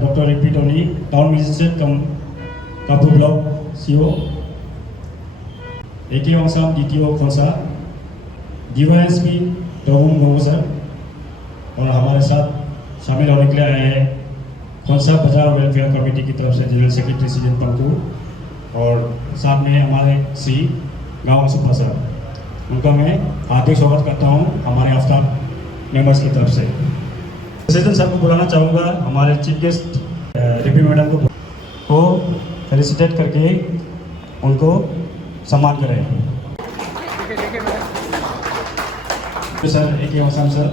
Dr. Ripi Tony, Town Magistrate Kapu Block CO, AK Wangsam DTO Khonsa, DYSP Togum Gangu sir और हमारे साथ शामिल होने के लिए आए हैं खोंसा बाजार वेलफेयर कमेटी की तरफ से जनरल सेक्रेटरी सीजन पंकू और साथ में हमारे सी गाँव सुपा सर, उनका मैं हार्दिक स्वागत करता हूं हमारे आफ्ताब मेंबर्स की तरफ से। प्रेसिडेंट सर को बुलाना चाहूँगा, हमारे चीफ गेस्ट रिपी मैडम को फेलिसिटेट करके उनको सम्मान करें। सर AK वांगसाम सर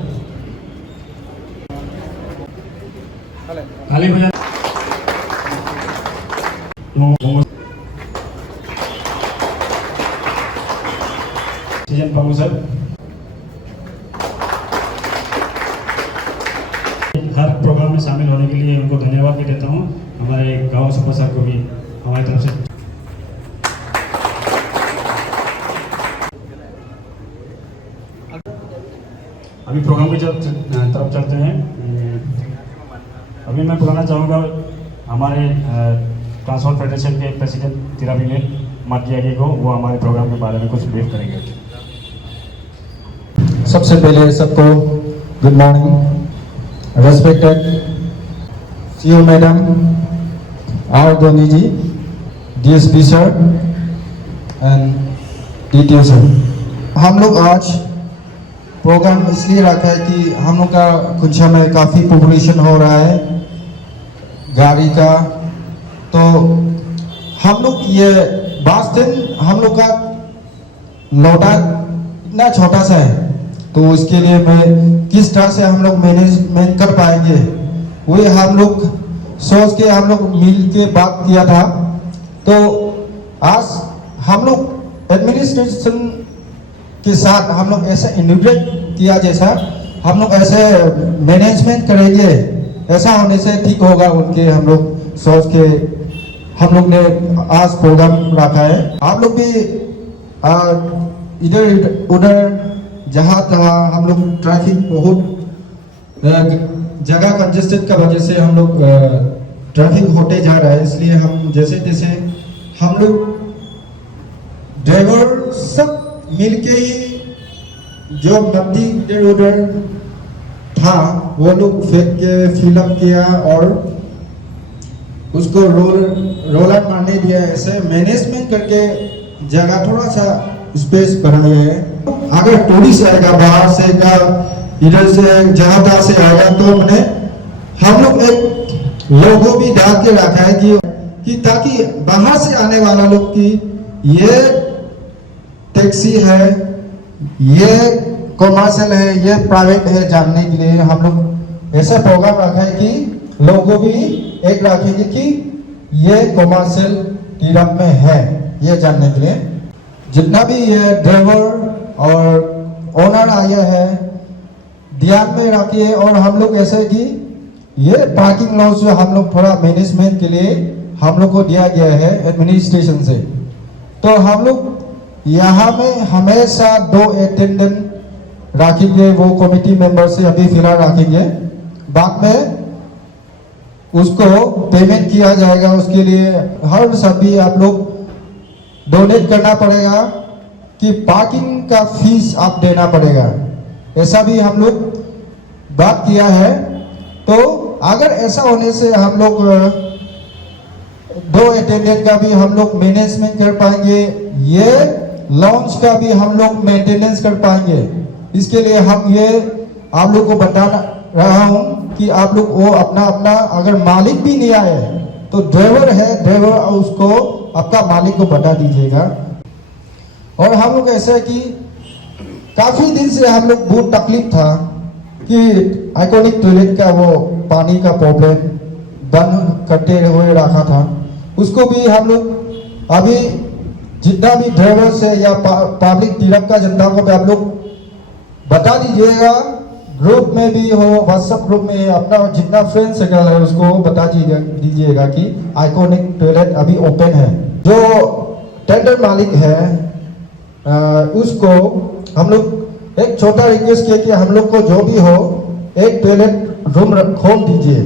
ताली बजा सीजन पंकू सर, हर प्रोग्राम में शामिल होने के लिए उनको धन्यवाद भी देता हूँ। हमारे गाँव सुपर सर को भी हमारी तरफ से अभी प्रोग्राम की तरफ चलते हैं। अभी मैं बुलाना चाहूँगा हमारे ट्रांसपोर्ट फेडरेशन के प्रेसिडेंट तिराबिने माटियागी को, वो हमारे प्रोग्राम के बारे में कुछ ब्रीफ करेंगे। सबसे पहले सबको good morning. Respected CO madam, R Dhoni ji, DSP sir and DTO sir, हम लोग आज प्रोग्राम इसलिए रखा है कि हम लोग का कुंछा में काफ़ी पॉपुलेशन हो रहा है गाड़ी का, तो हम लोग ये बास दिन हम लोग का लौटा इतना छोटा सा है, तो उसके लिए मैं किस तरह से हम लोग मैनेजमेंट कर पाएंगे वही हम लोग सोच के हम लोग मिल के बात किया था। तो आज हम लोग एडमिनिस्ट्रेशन के साथ हम लोग ऐसा इंटीग्रेट किया, जैसा हम लोग ऐसे मैनेजमेंट करेंगे, ऐसा होने से ठीक होगा उनके हम लोग सोच के हम लोग ने आज प्रोग्राम रखा है। आप लोग भी इधर उधर जहाँ तहाँ हम लोग ट्रैफिक बहुत जगह कंजेस्टेड का वजह से हम लोग ट्रैफिक होते जा रहा है, इसलिए हम जैसे जैसे हम लोग ड्राइवर सब मिलके ही जो मट्टी इधर उधर था वो लोग फेंक के फिलअप किया और उसको रोलर मारने दिया। ऐसे मैनेजमेंट करके जगह थोड़ा सा स्पेस बनाया है। अगर टूरिस्ट आएगा बाहर से का इधर से जहाँ तहाँ से आएगा तो मैंने हम लोग एक लोगो भी डाल के रखा है कि ताकि बाहर से आने वाला लोग की ये टैक्सी है, ये कॉमर्शियल है, ये प्राइवेट है, जानने के लिए हम लोग ऐसा प्रोग्राम रखा है कि लोगों भी एक रखेंगे कि ये कॉमर्शियल टीरप में है, ये जानने के लिए। जितना भी ये ड्राइवर और ओनर आया है ध्यान में रखिए, और हम लोग ऐसे कि ये पार्किंग लॉस जो हम लोग थोड़ा मैनेजमेंट के लिए हम लोग को दिया गया है एडमिनिस्ट्रेशन से, तो हम लोग यहाँ में हमेशा 2 अटेंडेंट रखेंगे, वो कमेटी मेंबर से अभी फिलहाल रखेंगे, बाद में उसको पेमेंट किया जाएगा। उसके लिए हर सभी आप लोग डोनेट करना पड़ेगा कि पार्किंग का फीस आप देना पड़ेगा, ऐसा भी हम लोग बात किया है। तो अगर ऐसा होने से हम लोग 2 अटेंडेंट का भी हम लोग मैनेजमेंट कर पाएंगे, ये लॉन्च का भी हम लोग मेंटेनेंस कर पाएंगे। इसके लिए हम ये आप लोग को बता रहा हूँ कि आप लोग वो अपना अपना, अगर मालिक भी नहीं आए तो ड्राइवर है, ड्राइवर उसको आपका मालिक को बता दीजिएगा। और हम लोग ऐसा कि काफ़ी दिन से हम लोग बहुत तकलीफ था कि आइकॉनिक टॉयलेट का वो पानी का प्रॉब्लम बंद करते हुए रखा था, उसको भी हम लोग अभी जितना भी ड्राइवर से या पब्लिक टीरप का जनता को भी आप लोग बता दीजिएगा, ग्रुप में भी हो, व्हाट्सएप ग्रुप में अपना जितना फ्रेंड सर्कल है उसको बता दीजिएगा कि आइकॉनिक टॉयलेट अभी ओपन है। जो टेंडर मालिक है उसको हम लोग एक छोटा रिक्वेस्ट किया कि हम लोग को जो भी हो एक टॉयलेट रूम खोल दीजिए,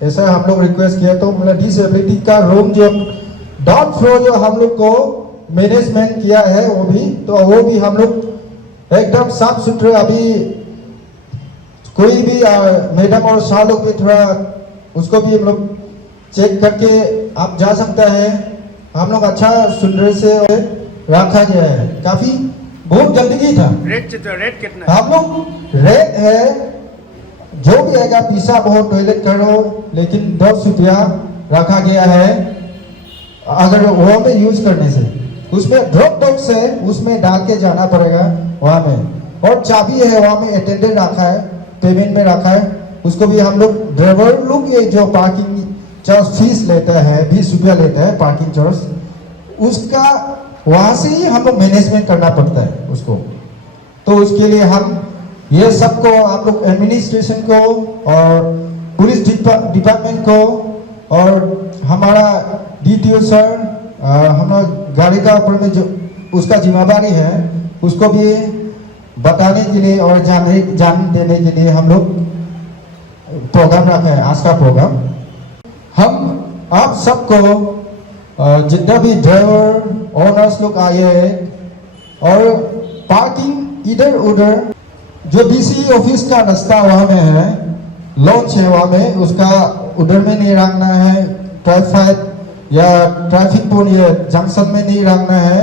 ऐसा हम लोग रिक्वेस्ट किया। तो मतलब डिसेबिलिटी का रूम जो डाउन फ्लोर जो हम लोग को मैनेजमेंट किया है वो भी हम लोग एकदम साफ सुथरा। अभी कोई भी मैडम और सार लोग भी थोड़ा उसको भी हम लोग चेक करके आप जा सकता है। हम लोग अच्छा सुंदर से रखा गया है। काफी बहुत गंदगी था। रेट कितना है? हम लोग रेट है जो भी आएगा पीसा बहुत टॉयलेट करो, लेकिन 10 रुपया रखा गया है अगर वहाँ में यूज करने से। उसमें ड्रॉप बॉक्स है, उसमें डाल के जाना पड़ेगा वहाँ में। और चाबी है वहाँ में, अटेंडेंट रखा है, पेमेंट में रखा है। उसको भी हम लोग ड्राइवर लोग ये जो पार्किंग चार्ज फीस लेता है 20 रुपया लेता है पार्किंग चार्ज, उसका वहाँ से ही हम लोग मैनेजमेंट करना पड़ता है उसको। तो उसके लिए हम ये सबको आप लोग एडमिनिस्ट्रेशन को और पुलिस डिपार्टमेंट को और हमारा DTO सर, हमारा गाड़ी का ऊपर में जो उसका जिम्मेदारी है उसको भी बताने के लिए और जान देने के लिए हम लोग प्रोग्राम रखा है, आज का प्रोग्राम। हम आप सबको जितना भी ड्राइवर ओनर्स लोग आए हैं और पार्किंग इधर उधर जो DC ऑफिस का रास्ता वहाँ में है, लॉन्च है वहाँ में, उसका उधर में नहीं रखना है। ट्रैफिक या ट्रैफिक पॉइंट या जंक्शन में नहीं रखना है।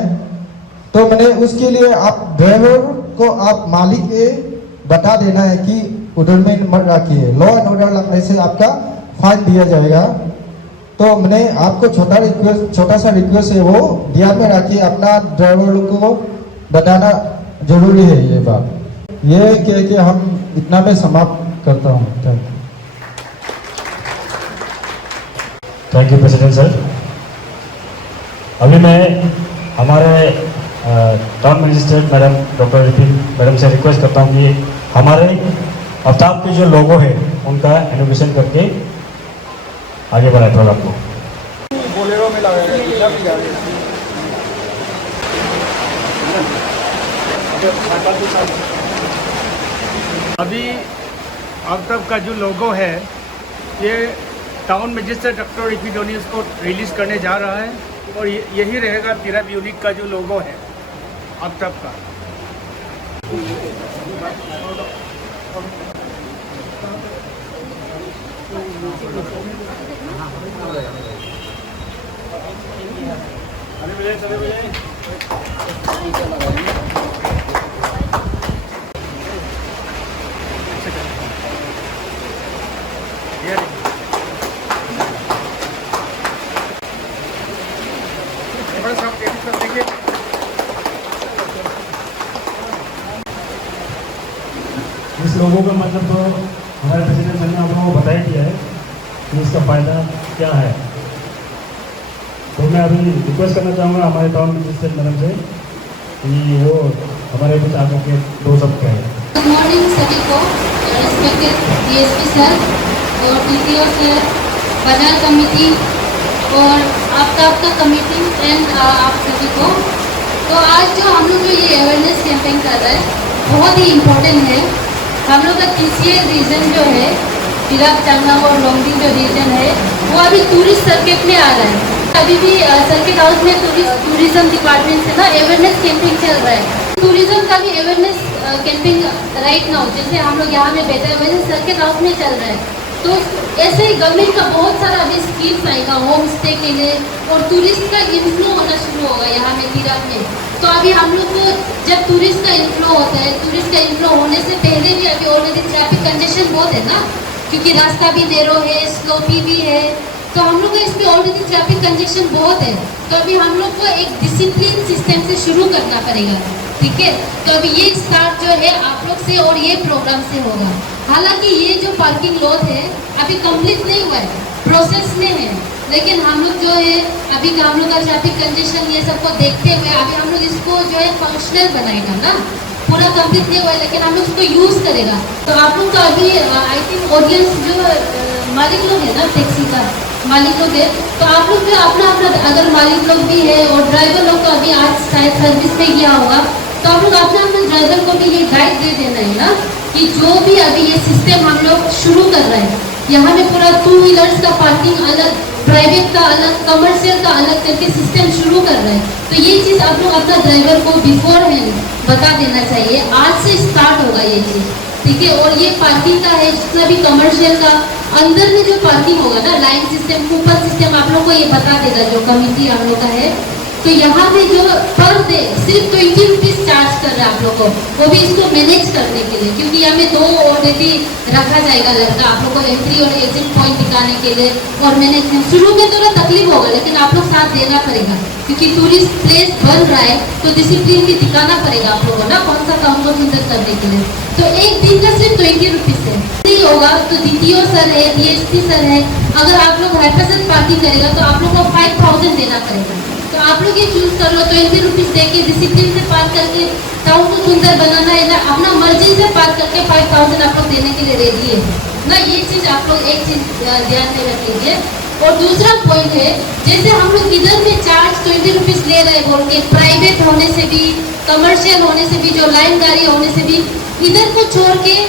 तो मैंने उसके लिए आप ड्राइवर को आप मालिक के बता देना है कि उधर में मत रखिए। लॉ एंड ऑर्डर लगने से आपका फाइन दिया जाएगा। तो मैंने आपको छोटा सा रिक्वेस्ट है, वो ध्यान में रखिए। अपना ड्राइवर लोग को बताना जरूरी है ये बात। ये कह के हम इतना में समाप्त करता हूँ। Thank you president sir. अभी मैं हमारे town magistrate madam doctor रितिन madam से रिक्वेस्ट करता हूँ कि हमारे आफ्ताब के जो लोगो है उनका इनोवेशन करके आगे बढ़ाए प्रोग्राम को। बोलेरो में लगा अभी आफ्ताब का जो लोगो है ये टाउन मजिस्ट्रेट डॉक्टर इपिडोनियस को रिलीज़ करने जा रहा है और यही रहेगा तिरप यूनिक का जो लोगो है आफ्ताब का। इस लोगों का मतलब तो हमारे प्रेसिडेंट ने आप लोगों को बता ही दिया है कि इसका फ़ायदा क्या है। तो मैं अभी रिक्वेस्ट करना चाहूँगा हमारे टाउन मजिस्ट्रेट मैडम से कि वो हमारे बीच आकर के 2 शब्द कहें। गुड मॉर्निंग सभी को, रेस्पेक्टेड DSP सर और DTO सर, बाजार कमेटी और आपका कमेटी एंड आप सभी को। तो आज जो हम लोग जो ये अवेयरनेस कैंपेन कर रहे हैं बहुत ही इम्पोर्टेंट है। हम लोग का TCA रीजन जो है, तिरप चांगलांग और लोंगडिंग जो रीजन है वो अभी टूरिस्ट सर्किट में आ रहा है। अभी भी सर्किट हाउस में टूरिज्म डिपार्टमेंट से ना अवेयरनेस कैंपेन चल रहा है। टूरिज्म का भी अवेयरनेस कैंपेन राइट नाउ जैसे हम लोग यहाँ में बैठे हुए सर्किट हाउस में चल रहा है। तो ऐसे ही गवर्नमेंट का बहुत सारा अभी स्कीम्स आएगा होम स्टे के लिए और टूरिस्ट का इन्फ्लो होना शुरू होगा यहाँ में तिरप में। तो अभी हम लोग को जब टूरिस्ट का इन्फ्लो होता है, टूरिस्ट का इन्फ्लो होने से पहले भी अभी ऑलरेडी ट्रैफिक कंजेशन बहुत है ना, क्योंकि रास्ता भी नैरो है, स्लोपी भी है। तो हम लोग को इसमें ऑलरेडी ट्रैफिक कंजेशन बहुत है। तो अभी हम लोग को एक डिसिप्लिन सिस्टम से शुरू करना पड़ेगा, ठीक है। तो अभी ये स्टार्ट जो है आप लोग से और ये प्रोग्राम से होगा। हालांकि ये जो पार्किंग लॉट है अभी कंप्लीट नहीं हुआ है, प्रोसेस में है, लेकिन हम लोग जो है अभी हम लोग का ट्रैफिक कंजेशन ये सबको देखते हुए अभी हम लोग इसको जो है फंक्शनल बनाएगा ना। पूरा कंप्लीट नहीं हुआ है लेकिन हम लोग उसको यूज़ करेगा। तो आप लोग का अभी आई थिंक ऑडियंस जो मालिक लोग है ना, टैक्सी का मालिक लोग है, तो आप लोग जो अपना अगर मालिक लोग भी है और ड्राइवर लोग तो अभी आज शायद सर्विस में गया होगा, तो आप लोग अपना ड्राइवर को भी ये गाइड दे देना है ना कि जो भी अभी ये सिस्टम हम लोग शुरू कर रहे हैं यहाँ में पूरा 2 व्हीलर्स का पार्किंग अलग, प्राइवेट का अलग, कमर्शियल का अलग करके सिस्टम शुरू कर रहे हैं। तो ये चीज़ आप लोग अपना ड्राइवर को बिफोर हैंड बता देना चाहिए, आज से स्टार्ट होगा ये चीज़, ठीक है। और ये पार्किंग का है, जितना भी कमर्शियल का अंदर में जो पार्किंग होगा ना, लाइन सिस्टम, कूपन सिस्टम, आप लोग को ये बता देगा जो कमिटी हम लोग का है। तो यहाँ पे जो पर डे सिर्फ 20 रुपीज़ चार्ज कर रहे हैं आप लोग को, वो भी इसको मैनेज करने के लिए, क्योंकि यहाँ में 2 ऑलरेडी रखा जाएगा लड़का आप लोग को एंट्री और एग्जिट पॉइंट दिखाने के लिए और मैनेजमेंट। शुरू में थोड़ा तकलीफ होगा, लेकिन आप लोग साथ देना पड़ेगा, क्योंकि टूरिस्ट प्लेस बन रहा है तो डिसिप्लिन भी दिखाना पड़ेगा आप लोगों को ना, कौन सा काम को सुंदर करने के लिए। तो एक दिन का सिर्फ 20 रुपीज़ है, नहीं होगा तो DTO सर है, DSP सर है, अगर आप लोग हाइपरसेंट पार्किंग करेगा तो आप लोग को 5000 देना पड़ेगा। तो आप लोग ये चूज कर लो, 20 रुपीज़ दे के डिसिप्लिन से पार्क करके टाउन को सुंदर बनाना है ना, अपना मर्जी से पार्क करके 5000 आप लोग देने के लिए रेडी है ना। ये चीज़ आप लोग एक चीज़ ध्यान में रख लीजिए। और दूसरा पॉइंट है, जैसे हम लोग इधर में चार्ज 20 रुपीज़ ले रहे बोल के, प्राइवेट होने से भी, कमर्शियल होने से भी, जो लाइन गाड़ी होने से भी, इधर को छोड़ के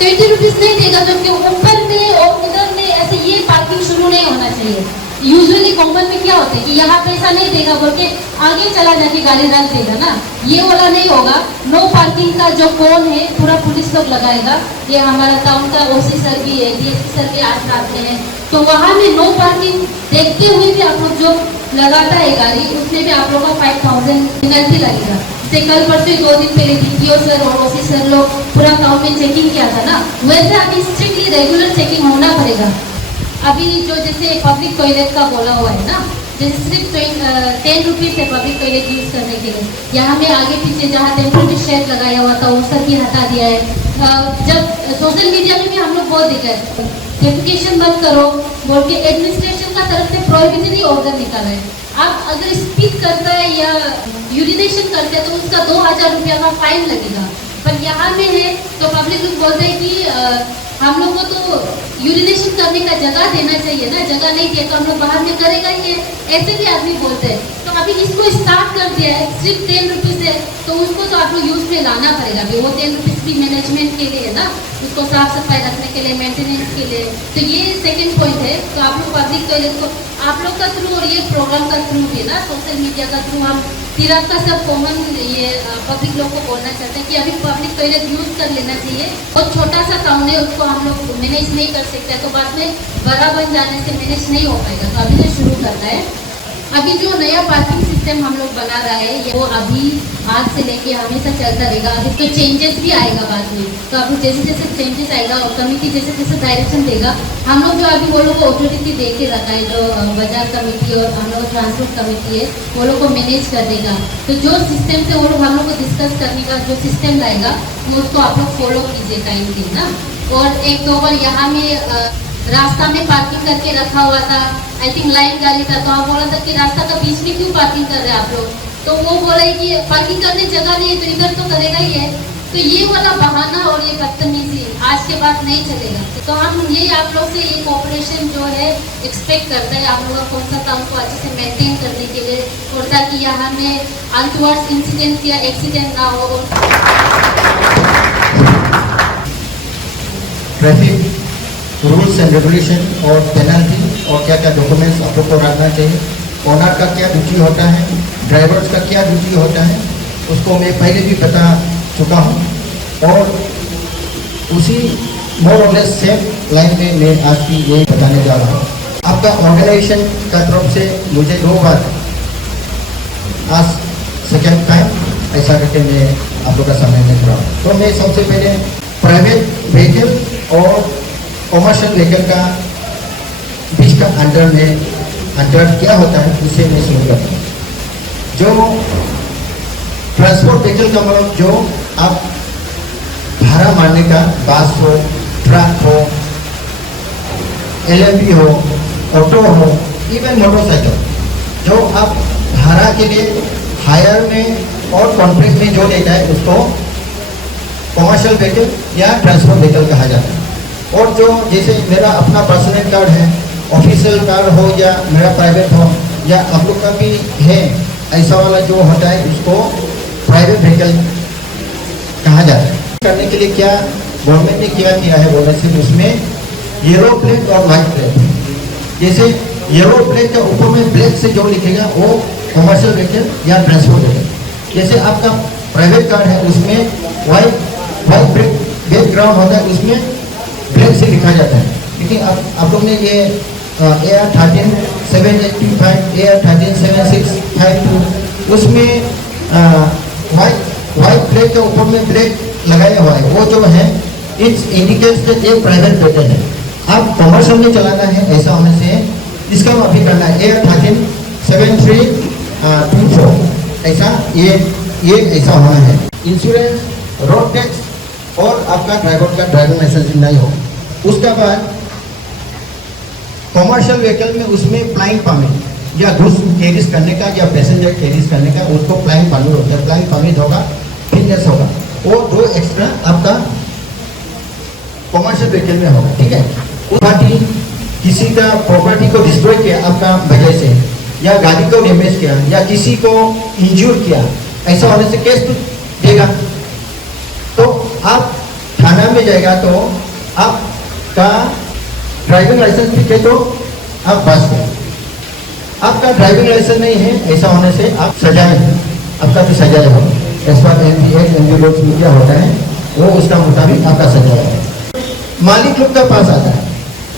20 रुपीज़ नहीं देगा, जो कि ऊपर में और उधर में ऐसे ये पार्किंग शुरू नहीं होना चाहिए। यूजुअली कॉमन में क्या होता है कि यहाँ पैसा नहीं देगा बोल के आगे चला जाके गाड़ी रख देगा ना, ये वाला नहीं होगा। नो पार्किंग का जो कोन है पूरा पुलिस लोग लगाएगा, ये हमारा टाउन का OC सर भी है, DSP सर भी आज रात में है, तो वहाँ में नो पार्किंग देखते हुए भी आप लोग जो लगाता है गाड़ी, उसमें भी आप लोग का 5000 पेनल्टी लगेगा। जैसे कल परसों 2 दिन पहले DTO सर और OC सर लोग पूरा टाउन में चेकिंग किया था ना, वैसे अभी स्ट्रिक्टली रेगुलर चेकिंग होना पड़ेगा। अभी जो जैसे पब्लिक टॉयलेट का बोला हुआ है ना, जैसे सिर्फ 10 रुपीज़ है पब्लिक टॉयलेट यूज़ करने के लिए, यहाँ में आगे पीछे जहाँ टेम्परेरी शेड लगाया हुआ था वो सब भी हटा दिया है। जब सोशल मीडिया में भी हम लोग बहुत देखा है, डेफिकेशन बंद करो बोल के एडमिनिस्ट्रेशन का तरफ से प्रोहिबिटरी ऑर्डर निकाला है। अब अगर स्पीक करता है या यूरिनेशन करता है तो उसका 2000 रुपया का फाइन लगेगा। पर यहाँ में है तो पब्लिक लोग बोलते हैं कि हम लोग को तो यूरिनेशन करने का जगह देना चाहिए ना, जगह नहीं दिया तो हम लोग बाहर में करेगा ही, ऐसे भी आदमी बोलते हैं। तो अभी इसको स्टार्ट कर दिया है, सिर्फ 10 रुपीज़ है, तो उसको तो आप लोग यूज़ में लाना पड़ेगा। अभी वो 10 रुपीज़ भी मैनेजमेंट के लिए है ना, उसको साफ सफाई रखने के लिए, मेंटेनेंस के लिए। तो ये सेकंड पॉइंट है। तो आप लोग पब्लिक टॉयलेट को आप लोग का थ्रू और ये प्रोग्राम का थ्रू भी ना, सोशल मीडिया का थ्रू हम तिरंगा सब कॉमन ये पब्लिक लोग को बोलना चाहते हैं कि अभी पब्लिक टॉयलेट यूज़ कर लेना चाहिए। और छोटा सा टाउन है, उसको हम लोग मैनेज नहीं कर सकते, तो बाद में बड़ा बन जाने से मैनेज नहीं हो पाएगा। तो अभी से शुरू करना है। अभी जो नया पार्किंग सिस्टम हम लोग बना रहा है वो अभी आज से लेके हमेशा चलता रहेगा। अभी तो चेंजेस भी आएगा बाद में, तो अभी जैसे जैसे चेंजेस आएगा और कमिटी जैसे जैसे डायरेक्शन देगा, हम लोग जो अभी वो लोग को ऑथोरिटी दे के रखा है, जो बाजार कमेटी और हम लोग ट्रांसपोर्ट कमेटी है, वो लोग को मैनेज कर देगा। तो जो सिस्टम से वो लोग हम लोग को डिस्कस करने का जो सिस्टम लाएगा वो उसको आप लोग फॉलो कीजिए टाइम दिन ना। और एक तो बार यहाँ में रास्ता में पार्किंग करके रखा हुआ था, आई थिंक लाइन गाड़ी था, तो आप बोला था कि रास्ता का बीच में क्यों पार्किंग कर रहे हैं आप लोग, तो वो बोला कि पार्किंग करने जगह नहीं है तो इधर तो करेगा ही है। तो ये वाला बहाना और ये बदतमीजी आज के बाद नहीं चलेगा। तो हम ये आप लोग से ये कोऑपरेशन जो है एक्सपेक्ट करते हैं, आप लोग का कौन सा टाउन को अच्छे से मेंटेन करने के लिए, और ताकि यहाँ में अनटुवर्ड्स इंसिडेंट या एक्सीडेंट ना हो। ट्रैफिक रूल्स एंड रेगुलेशन और पेनल्टी और क्या क्या डॉक्यूमेंट्स आप लोग को रखना चाहिए, ओनर का क्या ड्यूटी होता है, ड्राइवर्स का क्या ड्यूटी होता है, उसको मैं पहले भी बता चुका हूँ। और उसी मोर और लेस सेम लाइन में मैं आज की ये बताने जा रहा हूँ। आपका ऑर्गेनाइजेशन का तरफ से मुझे 2 बार आज सेकेंड टाइम ऐसा करके मैं आप लोग का सामने देख रहा हूँ। तो मैं सबसे पहले प्राइवेट व्हीकल और कॉमर्शियल व्हीकल का बीच का अंडर क्या होता है उसे मैं शुरू करता हूँ। जो ट्रांसपोर्ट व्हीकल का मतलब जो आप भाड़ा मारने का बस हो, ट्रक हो, LMP हो, ऑटो हो, इवन मोटरसाइकिल, जो आप भाड़ा के लिए हायर में और कॉन्ट्रैक्ट में जो लेता है उसको कॉमर्शियल व्हीकल या ट्रांसपोर्ट व्हीकल कहा जाता है। और जो जैसे मेरा अपना पर्सनल कार्ड है, ऑफिशियल कार्ड हो या मेरा प्राइवेट हो या आप लोग का भी है, ऐसा वाला जो होता है उसको प्राइवेट व्हीकल कहा जाता है। करने के लिए क्या गवर्नमेंट ने क्या किया है बोलने से उसमें येलो प्लेट और व्हाइट प्लेट। जैसे येलो प्लेट के ऊपर में ब्लैक से जो लिखेगा वो कमर्शियल व्हीकल या ट्रांसपोर्ट व्हीकल। जैसे आपका प्राइवेट कार है उसमें व्हाइट बैकग्राउंड होता है, उसमें ब्लैक से लिखा जाता है। लेकिन अब आप लोग ने ये AR13 785 AR13 7652 उसमें व्हाइट प्लेट के ऊपर में ब्लैक लगाया हुआ है, वो जो है इट्स इंडिकेट्स दैट ये प्राइवेट वेहिकल है। आप कमर्शियल में चलाना है ऐसा होने से इसका अभी करना है AR13 7324 ऐसा ये ऐसा होना है। इंश्योरेंस, रोड टैक्स और आपका ड्राइवर का ड्राइविंग लाइसेंस नहीं हो। उसके बाद कमर्शियल व्हीकल में उसमें फ्लाइंग परमिट या गुड्स कैरीज करने का या पैसेंजर कैरीज करने का उसको फ्लाइंग परमिट होता है। फ्लाइंग परमिट होगा, फिटनेस होगा, वो 2 एक्स्ट्रा आपका कमर्शियल व्हीकल में होगा। ठीक है, पार्टी किसी का प्रॉपर्टी को डिस्ट्रॉय किया आपका वजह से, या गाड़ी को डैमेज किया या किसी को इंज्योर किया, ऐसा होने से केस तो देगा। तो आप थाना में जाएगा तो आपका ड्राइविंग लाइसेंस भी है तो आप बच गए। आपका ड्राइविंग लाइसेंस नहीं है ऐसा होने से आप सजाए, आपका भी सजाए हो। एज पर एमपी क्या होता है वो उसका मुताबिक आपका सजाए है। मालिक लोग का पास आता है,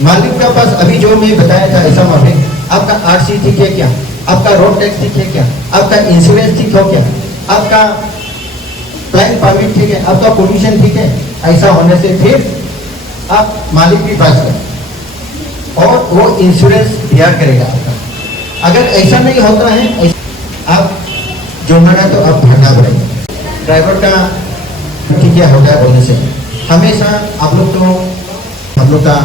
मालिक का पास अभी जो मैं बताया था ऐसा मालिक आपका RC ठीक है क्या, आपका रोड टैक्स ठीक है क्या, आपका इंश्योरेंस ठीक हो क्या, आपका फ्लाइंग परमिट ठीक है, आपका पोल्यूशन ठीक है, ऐसा होने से फिर आप मालिक भी पास करें और वो इंश्योरेंस तैयार करेगा आपका। अगर ऐसा नहीं होता है आप जुर्माना तो आप भरना पड़ेगा। ड्राइवर का क्या होता है बोलने से हमेशा आप लोग तो हम लोग का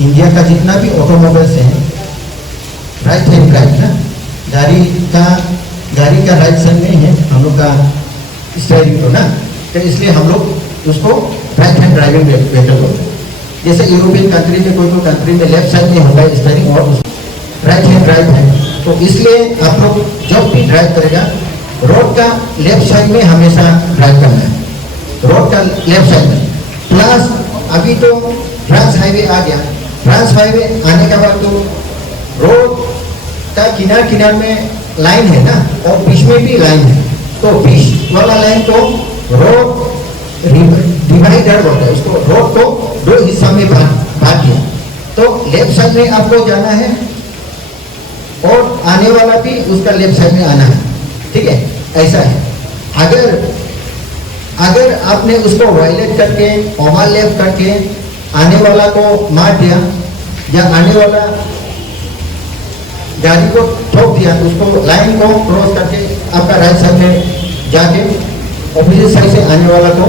इंडिया का जितना भी ऑटोमोबाइल्स है राइट हैंड ड्राइव ना, गाड़ी का राइट साइड में है हम लोग का स्टीयरिंग को ना, तो इसलिए हम लोग उसको राइट हैंड ड्राइविंग व्हीकल बोलते हैं। जैसे यूरोपियन कंट्री में कोई कंट्री में लेफ्ट साइड में होता है स्टीयरिंग और राइट हैंड ड्राइव है, तो इसलिए आप लोग जब भी ड्राइव करेगा रोड का लेफ्ट साइड में हमेशा ड्राइव करना है, रोड का लेफ्ट साइड में। प्लस अभी तो ट्रांस हाईवे आ गया, ट्रांस हाईवे आने के बाद तो रोड का किनार में लाइन है ना और बीच में भी लाइन है, तो बीच वाला लाइन को रोड डिवाइडर बोलते हैं, उसको रोड को 2 हिस्सा में बांट दिया। तो लेफ्ट साइड में आपको जाना है और आने वाला भी उसका लेफ्ट साइड में आना है। ठीक है, ऐसा है। अगर आपने उसको वायलेट करके ओवरलैप करके आने वाला को मार दिया या आने वाला गाड़ी को ठोक दिया तो उसको लाइन को क्रॉस करके आपका राइट साइड में जाके ऑपोजिट साइड से आने वाला को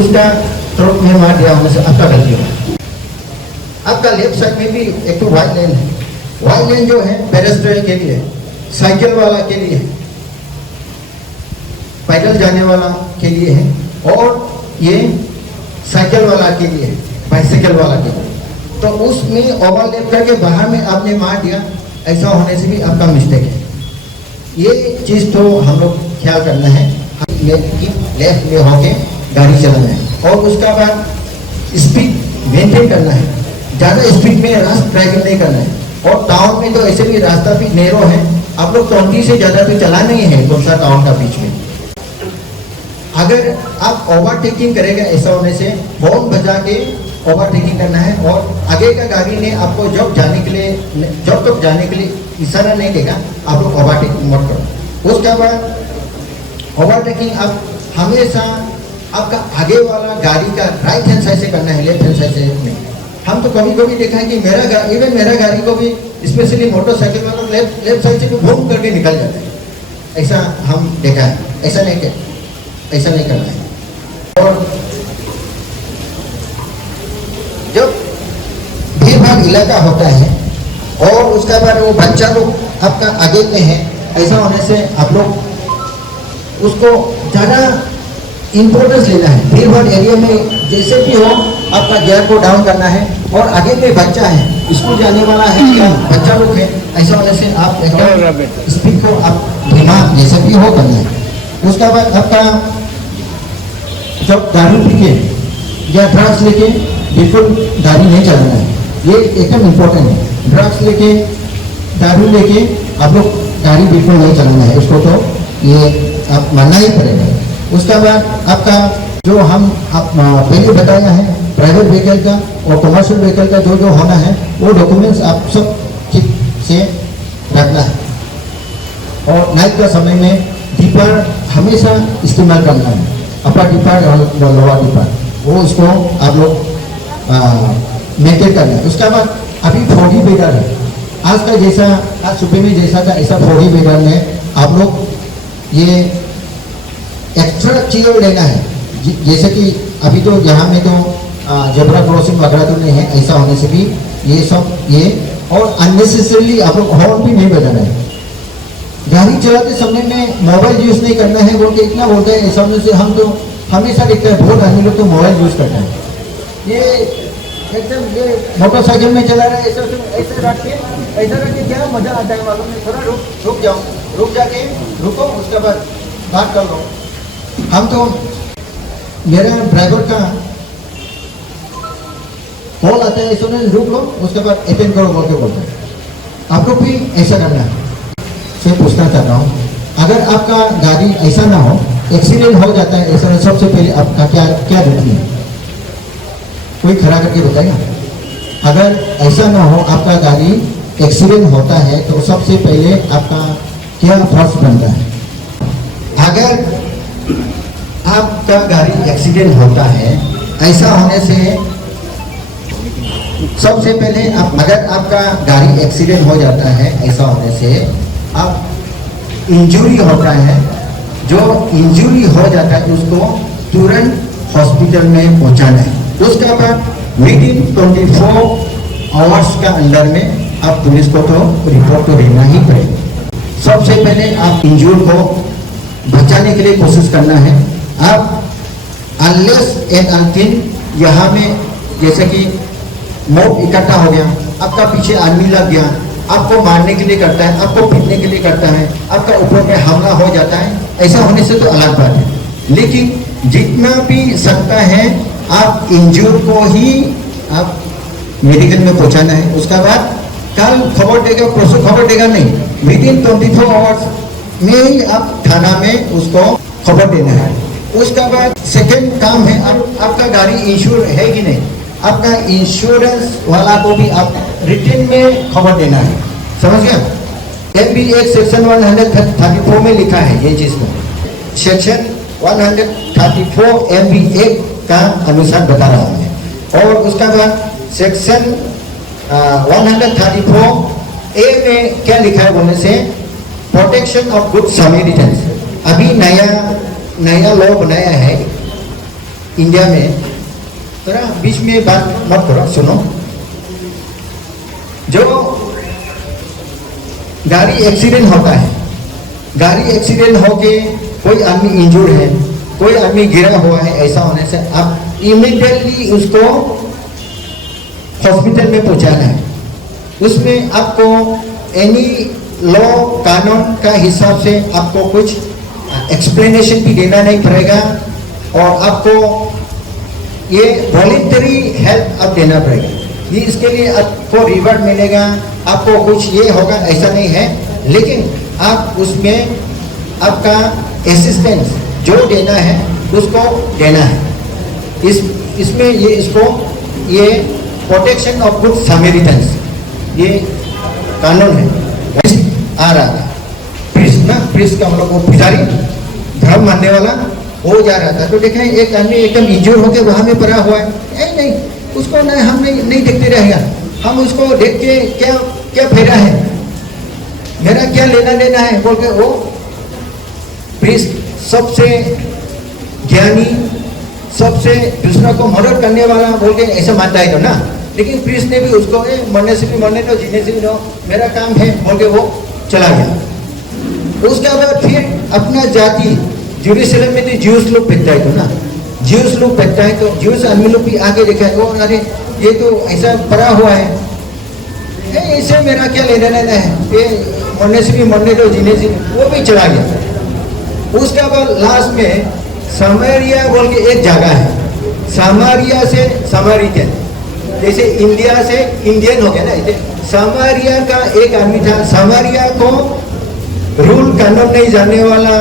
उसका थ्रोट में मार दिया होने से आपका गलती होगा। आपका लेफ्ट साइड में भी एक तो वाइट लेन है, वाइट लेन जो है पेडेस्ट्रियन के लिए, साइकिल वाला के लिए, पैदल जाने वाला के लिए है और ये साइकिल वाला के लिए, बाइसिकल वाला के लिए। तो उसमें ओवरलैप करके बाहर में आपने मार दिया, ऐसा होने से भी आपका मिस्टेक है। ये चीज़ तो हम लोग ख्याल करना है, लेफ्ट में होके गाड़ी चलाना है और उसका बाद स्पीड मेंटेन करना है, ज़्यादा स्पीड में रश ड्राइविंग नहीं करना है। और टाउन में तो ऐसे भी रास्ता भी नैरो है, आप लोग 20 से ज़्यादा तो चला नहीं है कौन सा टाउन का बीच में। अगर आप ओवरटेकिंग करेगा ऐसा होने से बहुत बचा के ओवरटेकिंग करना है और आगे का गाड़ी ने आपको जब तक जाने के लिए इशारा नहीं देगा आप लोग ओवरटेकिंग मत करो। उसके बाद ओवरटेकिंग आप हमेशा आपका आगे वाला गाड़ी का राइट हैंड साइड से करना है, लेफ्ट हैंड साइड से नहीं। हम तो कभी कभी देखा है कि मेरा गाड़ी को भी स्पेशली मोटरसाइकिल वालों लेफ्ट साइड से भी घूम करके निकल जाते हैं, ऐसा हम देखा है। ऐसा नहीं करना है। और जब भीड़ भाड़ इलाका होता है और उसके बाद वो बच्चा लोग आपका आगे में है, ऐसा होने से आप लोग उसको ज़्यादा इम्पोर्टेंस लेना है। भीड़ भाड़ एरिया में जैसे भी हो आपका गियर को डाउन करना है और आगे में बच्चा है, स्कूल जाने वाला है या बच्चा लोग है, ऐसा होने से आप एकदम स्पीड को आप धीमा जैसे भी हो करना है। उसके बाद आपका जब दारू पी के या ड्रग्स लेके बिल्कुल गाड़ी नहीं चलाना है। ये एकदम इम्पोर्टेंट है। ड्रग्स लेके, दारू लेके आप लोग गाड़ी बिल्कुल नहीं चलाना है, उसको तो ये आप मानना ही पड़ेगा। उसके बाद आपका जो हम आप पहले बताया है प्राइवेट व्हीकल का और कमर्शियल व्हीकल का जो जो होना है वो डॉक्यूमेंट्स आप सब ठीक से रखना है। और नाइट का समय में दीपर हमेशा इस्तेमाल करना है, अपर दीपर और लोअर दीपर, वो उसको आप लोग मेंटेन करना है। उसके बाद अभी फॉगी वेदर है, आज का जैसा, आज सुबह में जैसा था ऐसा फॉगी वेदर में आप लोग ये एक्स्ट्रा चीज़ लेना है। जैसे कि अभी तो यहाँ में तो जेब्रा क्रॉसिंग वगैरह तो नहीं है, ऐसा होने से भी ये सब ये और अननेसेसरीली आप लोग हॉर्न भी नहीं बजाना है। गाड़ी चलाते समय में मोबाइल यूज़ नहीं करना है बोल के इतना बोलते हैं, ऐसा होने से हम तो हमेशा देखते हैं बहुत आदमी लोग तो मोबाइल यूज़ करते हैं। ये एकदम ये मोटरसाइकिल में चला रहा है, ऐसा रख के क्या मजा आता है मालूम नहीं। थोड़ा रुक जाओ, रुक जाके रुको, उसके बाद बात कर लो। हम तो मेरा ड्राइवर का कॉल आता है, ऐसा नहीं रुक लो, उसके बाद अटेंड करो बोल के बोलते हैं। आप लोग भी ऐसा करना है। से पूछना चाहता हूँ, अगर आपका गाड़ी ऐसा ना हो, एक्सीडेंट हो जाता है ऐसा, सबसे पहले आपका क्या क्या ड्यूटी है? कोई खड़ा करके बताएगा। अगर ऐसा ना हो, आपका गाड़ी एक्सीडेंट होता है तो सबसे पहले आपका क्या फर्ज बनता है? अगर आपका गाड़ी एक्सीडेंट होता है, ऐसा होने से सबसे पहले अगर आपका गाड़ी एक्सीडेंट हो जाता है, ऐसा होने से आप इंजरी होता है, जो इंजरी हो जाता है उसको तुरंत हॉस्पिटल में पहुंचाना है। उसके बाद विद इन 24 आवर्स का अंदर में आप पुलिस को तो रिपोर्ट तो देना ही पड़ेगा। सबसे पहले आप इंजूर को बचाने के लिए कोशिश करना है। आप अनलेस एंड अनटिल यहाँ में जैसे कि मौत इकट्ठा हो गया, आपका पीछे आदमी लग गया, आपको मारने के लिए करता है, आपको पीटने के लिए करता है, आपका ऊपर में हमला हो जाता है, ऐसा होने से तो अलग बात है। लेकिन जितना भी सकता है आप इंजूर को ही आप मेडिकल में पहुंचाना है। उसके बाद कल खबर देगा, परसों खबर देगा नहीं, विद इन 24 आवर्स में ही आप थाना में उसको खबर देना है। उसके बाद सेकेंड काम है आपका गाड़ी इंश्योर है कि नहीं, आपका इंश्योरेंस वाला को भी आप रिटर्न में खबर देना है। समझ गया? MB एक्ट सेक्शन 134 में लिखा है ये चीज को, सेक्शन 134 MB एक्ट का अनुसार बता रहा हूँ मैं। और उसका बाद सेक्शन 134A में क्या लिखा है बोलने से, प्रोटेक्शन ऑफ गुड समेरिटन्स। अभी नया लॉ बनाया है इंडिया में, थोड़ा बीच में बात मत करो, सुनो। जो गाड़ी एक्सीडेंट होता है, गाड़ी एक्सीडेंट होके कोई आदमी इंजूर्ड है, कोई आदमी गिरा हुआ है, ऐसा होने से आप इमीडिएटली उसको हॉस्पिटल में पहुंचाना है। उसमें आपको एनी लॉ कानून का हिसाब से आपको कुछ एक्सप्लेनेशन भी देना नहीं पड़ेगा और आपको ये वॉलंटरी हेल्प आप देना पड़ेगा। ये इसके लिए आपको रिवॉर्ड मिलेगा, आपको कुछ ये होगा ऐसा नहीं है, लेकिन आप उसमें आपका असिस्टेंस जो देना है उसको देना है। इसमें ये प्रोटेक्शन ऑफ गुड समेरिटन्स ये कानून है। आ रहा था प्रिस्ट का हम लोग को पुजारी धर्म मानने वाला हो जा रहा था, तो देखें एक आदमी एकदम इंजूर होकर वहां में पड़ा हुआ है, नहीं उसको नहीं, हम नहीं देखते रहेगा, हम उसको देख के क्या फेरा है, मेरा क्या लेना देना है बोल के वो प्रिस्ट सबसे ज्ञानी, सबसे दूसरा को मदद करने वाला बोल के ऐसा मानता है तो ना। लेकिन प्रिस्ट ने भी उसको मरने से भी मरने दो, जीने से भी दो, मेरा काम है बोल के वो चला गया। उसके बाद फिर अपना जाति जेरूसलम में तो ज्यूस लोग भेजता है तो ना, ज्यूस लोग भेजता है तो ज्यूस आदमी लोग भी आगे देखा है, अरे ये तो ऐसा पड़ा हुआ है, इसे मेरा क्या लेना देना है, ये मरने से भी मरने दो, जीने से वो भी चला गया। उसके बाद लास्ट में समारिया बोल के एक जगह है, समारिया से समारिटन जैसे इंडिया से इंडियन हो गया ना, ऐसे सामारिया का एक आदमी था, सामारिया को रूल कानून नहीं जानने वाला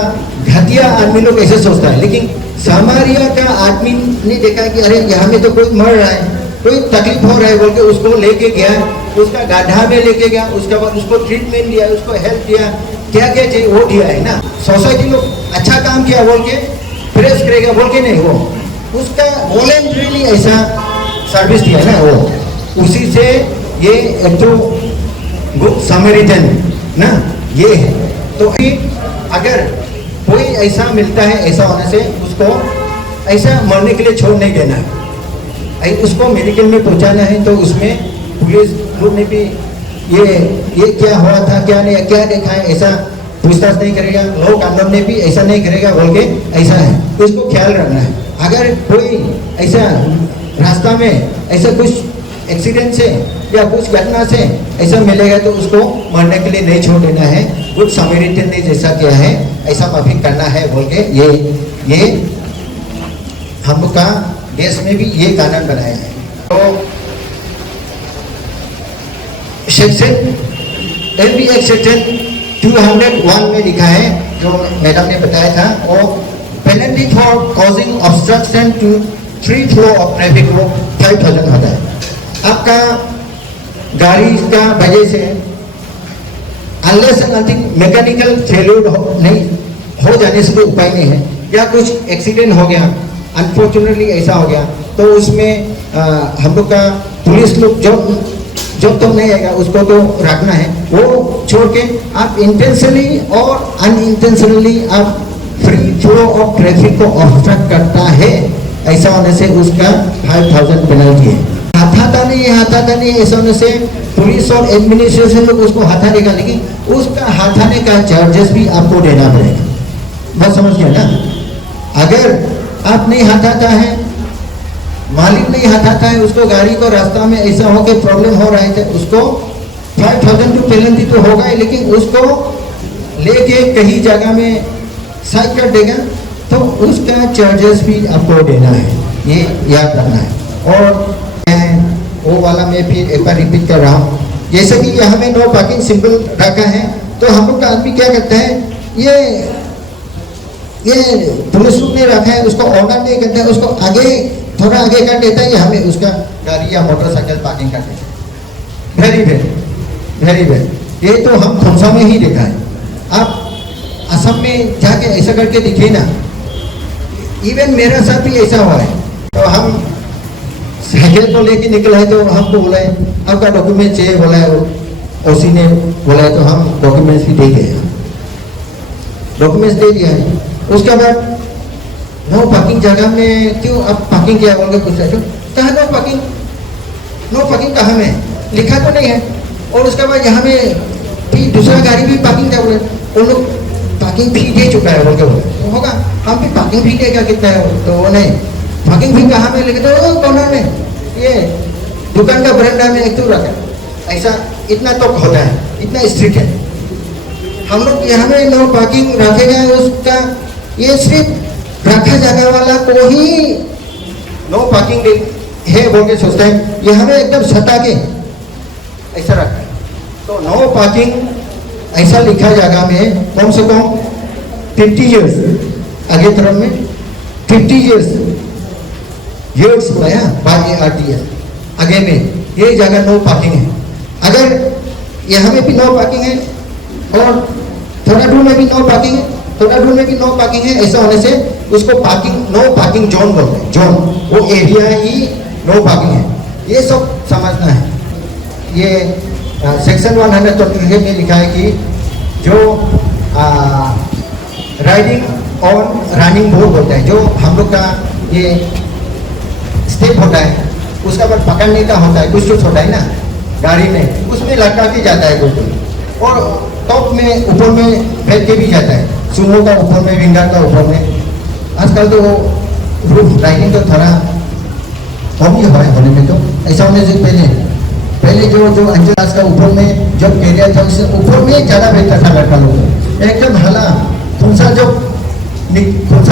घटिया आदमी लोग ऐसे सोचता है, लेकिन सामारिया का आदमी ने देखा कि अरे यहाँ में तो कोई मर रहा है, कोई तकलीफ हो रहा है बोल के उसको लेके गया, उसका गड्ढा में लेके गया, उसके बाद उसको ट्रीटमेंट दिया, उसको हेल्प दिया, क्या क्या चाहिए वो दिया है ना। सोसाइटी लोग अच्छा काम किया बोल के प्रेस करेगा बोल के नहीं, वो उसका वॉलंटरीली ऐसा सर्विस दिया ना, वो उसी से ये एक तो गुड समरिटन ना ये है। तो अगर कोई ऐसा मिलता है, ऐसा होने से उसको ऐसा मरने के लिए छोड़ नहीं देना है, उसको मेडिकल में पहुंचाना है। तो उसमें पुलिस लोग ने भी ये क्या हुआ था, क्या नहीं, क्या देखा है, ऐसा पूछताछ नहीं करेगा, लोग कानून ने भी ऐसा नहीं करेगा बोल के ऐसा है, तो इसको ख्याल रखना है। अगर कोई ऐसा रास्ता में ऐसा कुछ एक्सीडेंट से या कुछ घटना से ऐसा मिलेगा तो उसको मरने के लिए नहीं छोड़ देना है। कुछ समरिटन ने जैसा किया है ऐसा माफी करना है बोल के ये हम का देश में भी ये कानून बनाया है। तो सेक्शन एमबीएक्स सेक्शन 201 में लिखा है, जो मैडम ने बताया था, वो penalty for causing obstruction to free flow of traffic वो 5000 होता है। आपका गाड़ी का वजह से unless and until mechanical failure नहीं हो जाने से कोई उपाय नहीं है, या कुछ एक्सीडेंट हो गया, अनफॉर्चुनेटली ऐसा हो गया, तो उसमें हम लोग का पुलिस लोग जब तक नहीं आएगा उसको तो रखना है, वो छोड़ के आप इंटेंशनली और अनइंटेंशनली आप फ्री फ्लो ऑफ ट्रैफिक को ऑब्स्ट्रक्ट करता है, ऐसा होने से उसका 5000 पेनल्टी है। हाथाता नहीं ऐसा होने से पुलिस और एडमिनिस्ट्रेशन लोग उसको हाथा देगा, लेकिन उसका हाथाने का चार्जेस भी आपको देना पड़ेगा। बस समझ गया ना। अगर आप नहीं हाथाता है, मालिक नहीं हटाता है, उसको गाड़ी को रास्ता में ऐसा हो के प्रॉब्लम हो रहा है, उसको 5000 की पेनल्टी तो होगा ही, लेकिन उसको लेके कहीं जगह में साइड कर देगा तो उसका चार्जेस भी आपको देना है, ये याद रखना है। और वो वाला मैं फिर एक बार रिपीट कर रहा हूँ, जैसे कि यहाँ में नो पार्किंग सिंबल रखा है, तो हम लोग का आदमी क्या करता है, ये पुलिस लोग ने रखा है, उसको ऑर्डर नहीं करता है, उसको आगे थोड़ा आगे कर देता है, हमें उसका गाड़ी या मोटरसाइकिल पार्किंग कर देता है। वेरी वेल ये तो हम खोंसा में ही देखा है। आप असम में जाके ऐसा करके दिखे ना, इवन मेरा साथ भी ऐसा हुआ है। तो हम साइकिल को लेके निकला है, तो हमको बोला है आपका डॉक्यूमेंट चाहिए, बोला है ओसी ने बोला है, तो हम डॉक्यूमेंट्स भी दे गए, डॉक्यूमेंट्स दे दिया है। उसके बाद नो पार्किंग जगह में क्यों आप पार्किंग किया बोल के पूछ रहे हो, कहाँ नो पार्किंग कहाँ में लिखा तो नहीं है। और उसके बाद यहाँ में फिर दूसरा गाड़ी भी पार्किंग क्या बोले, वो लोग पार्किंग फी दे चुका है बोल के बोले, तो होगा हम भी पार्किंग फी देगा कितना है, तो वो नहीं पार्किंग फी कहाँ में लिखे, तो कॉर्नर में ये दुकान का बरंडा में एक तो रखा, ऐसा इतना तो होता है, इतना स्ट्रिक्ट है। हम लोग यहाँ में नो पार्किंग रखेगा, उसका ये सिर्फ रखा जगह वाला को ही नो पार्किंग है बोल के सोचते हैं, ये हमें एकदम सता के ऐसा रखा है। तो नो पार्किंग ऐसा लिखा जगह में कम से कम 50 ईयर्स आगे तरफ में 50 ईयर्स हुआ है, बाद RTS आगे में ये जगह नो पार्किंग है। अगर यहाँ में भी नो पार्किंग है और थोड़ा दूर में भी नो पार्किंग है, थोड़ा दूर में भी नो पार्किंग है, ऐसा होने से उसको पार्किंग नो पार्किंग जोन बोलते हैं। जोन वो एरिया ही नो पार्किंग है, ये सब समझना है। ये सेक्शन 123 में लिखा है कि जो राइडिंग और रनिंग बोर्ड होता है, जो हम लोग का ये स्टेप होता है, उसका बाद पकड़ने का होता है, कुछ होता है ना गाड़ी में, उसमें लटका के जाता है कोई, और टॉप में ऊपर में बैठ के भी जाता है, सुमो का ऊपर में, विंगर का ऊपर में। आजकल तो रूफ राइडिंग तो थोड़ा कम ही हुआ है होने में, तो ऐसा होने से पहले जो अंचल का ऊपर में जब एरिया था, उससे ऊपर में ज़्यादा बैठता था लड़का लोग, एकदम हला खुंसा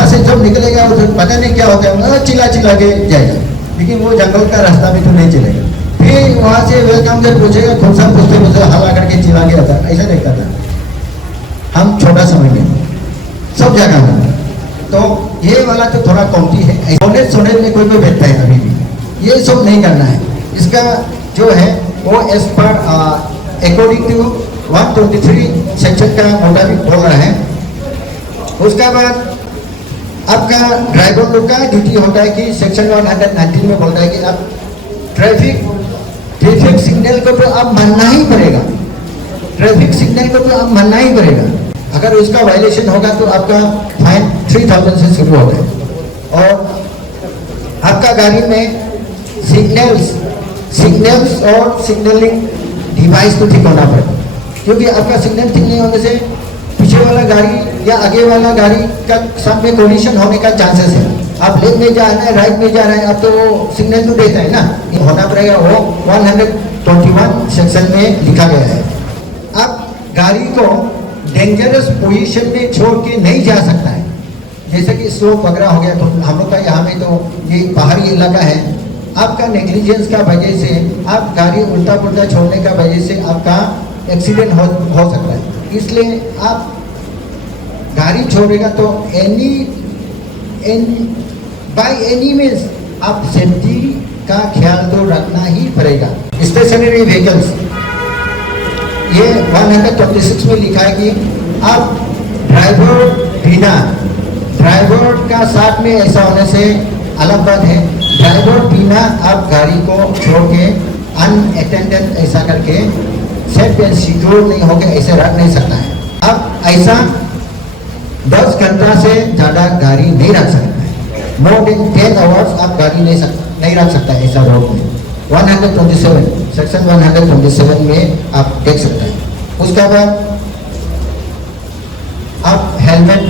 से जब निकलेगा, पता नहीं क्या होता है, चिल्ला के जाएगा, लेकिन वो जंगल का रास्ता में तो नहीं चलेगा। फिर वहाँ से वेलकम जब पूछेगा खुद सब पूछते पूछते हल्ला करके चिल्ला गया था, ऐसा नहीं करता। हम छोटा समय में सब जगह में, तो ये वाला तो थोड़ा कॉमती है। सोने में कोई बैठता है अभी भी, ये सब नहीं करना है। इसका जो है वो as per according to 123 section का मुताबिक बोल रहा है। उसके बाद आपका ड्राइवर लोग का ड्यूटी होता है कि सेक्शन 119 में बोलता है कि आप ट्रैफिक सिग्नल को तो आप मानना ही पड़ेगा, ट्रैफिक सिग्नल को तो आप मानना ही पड़ेगा। अगर उसका वायलेशन होगा तो आपका फाइन 3000 से शुरू होता है। और आपका गाड़ी में सिग्नल्स और सिग्नलिंग डिवाइस तो ठीक होना पड़ेगा, क्योंकि आपका सिग्नल ठीक नहीं होने से पीछे वाला गाड़ी या आगे वाला गाड़ी का साथ में कोलिशन होने का चांसेस है। आप लेफ्ट में जा रहे हैं, राइट में जा रहे हैं, अब तो वो सिग्नल तो देता है ना, ये होना पड़ेगा। वो 121 सेक्शन में लिखा गया है। आप गाड़ी को डेंजरस पोजीशन में छोड़ के नहीं जा सकता है। जैसे कि स्लोप वगैरह हो गया, तो हम लोग का यहाँ में तो ये पहाड़ी इलाका है, आपका नेग्लिजेंस का वजह से आप गाड़ी उल्टा पुल्टा छोड़ने का वजह से आपका एक्सीडेंट हो सकता है। इसलिए आप गाड़ी छोड़ेगा तो बाय एनी मीन्स आप सेफ्टी का ख्याल तो रखना ही पड़ेगा। स्टेशनरी व्हीकल्स, ये 126 में लिखा है कि आप ड्राइवर का साथ में ऐसा होने से अलग बात है। ड्राइवर बिना आप गाड़ी को छोड़ के अनअटेंडेड ऐसा करके सेफ एंड सिक्योर नहीं होके ऐसे रख नहीं सकता है। अब ऐसा 10 घंटा से ज़्यादा गाड़ी नहीं रख सकता है। मोर देन 10 आवर्स आप गाड़ी नहीं रख सकता है ऐसा रोड में। 127 सेक्शन 127 में आप देख सकते हैं। उसके बाद आप हेलमेट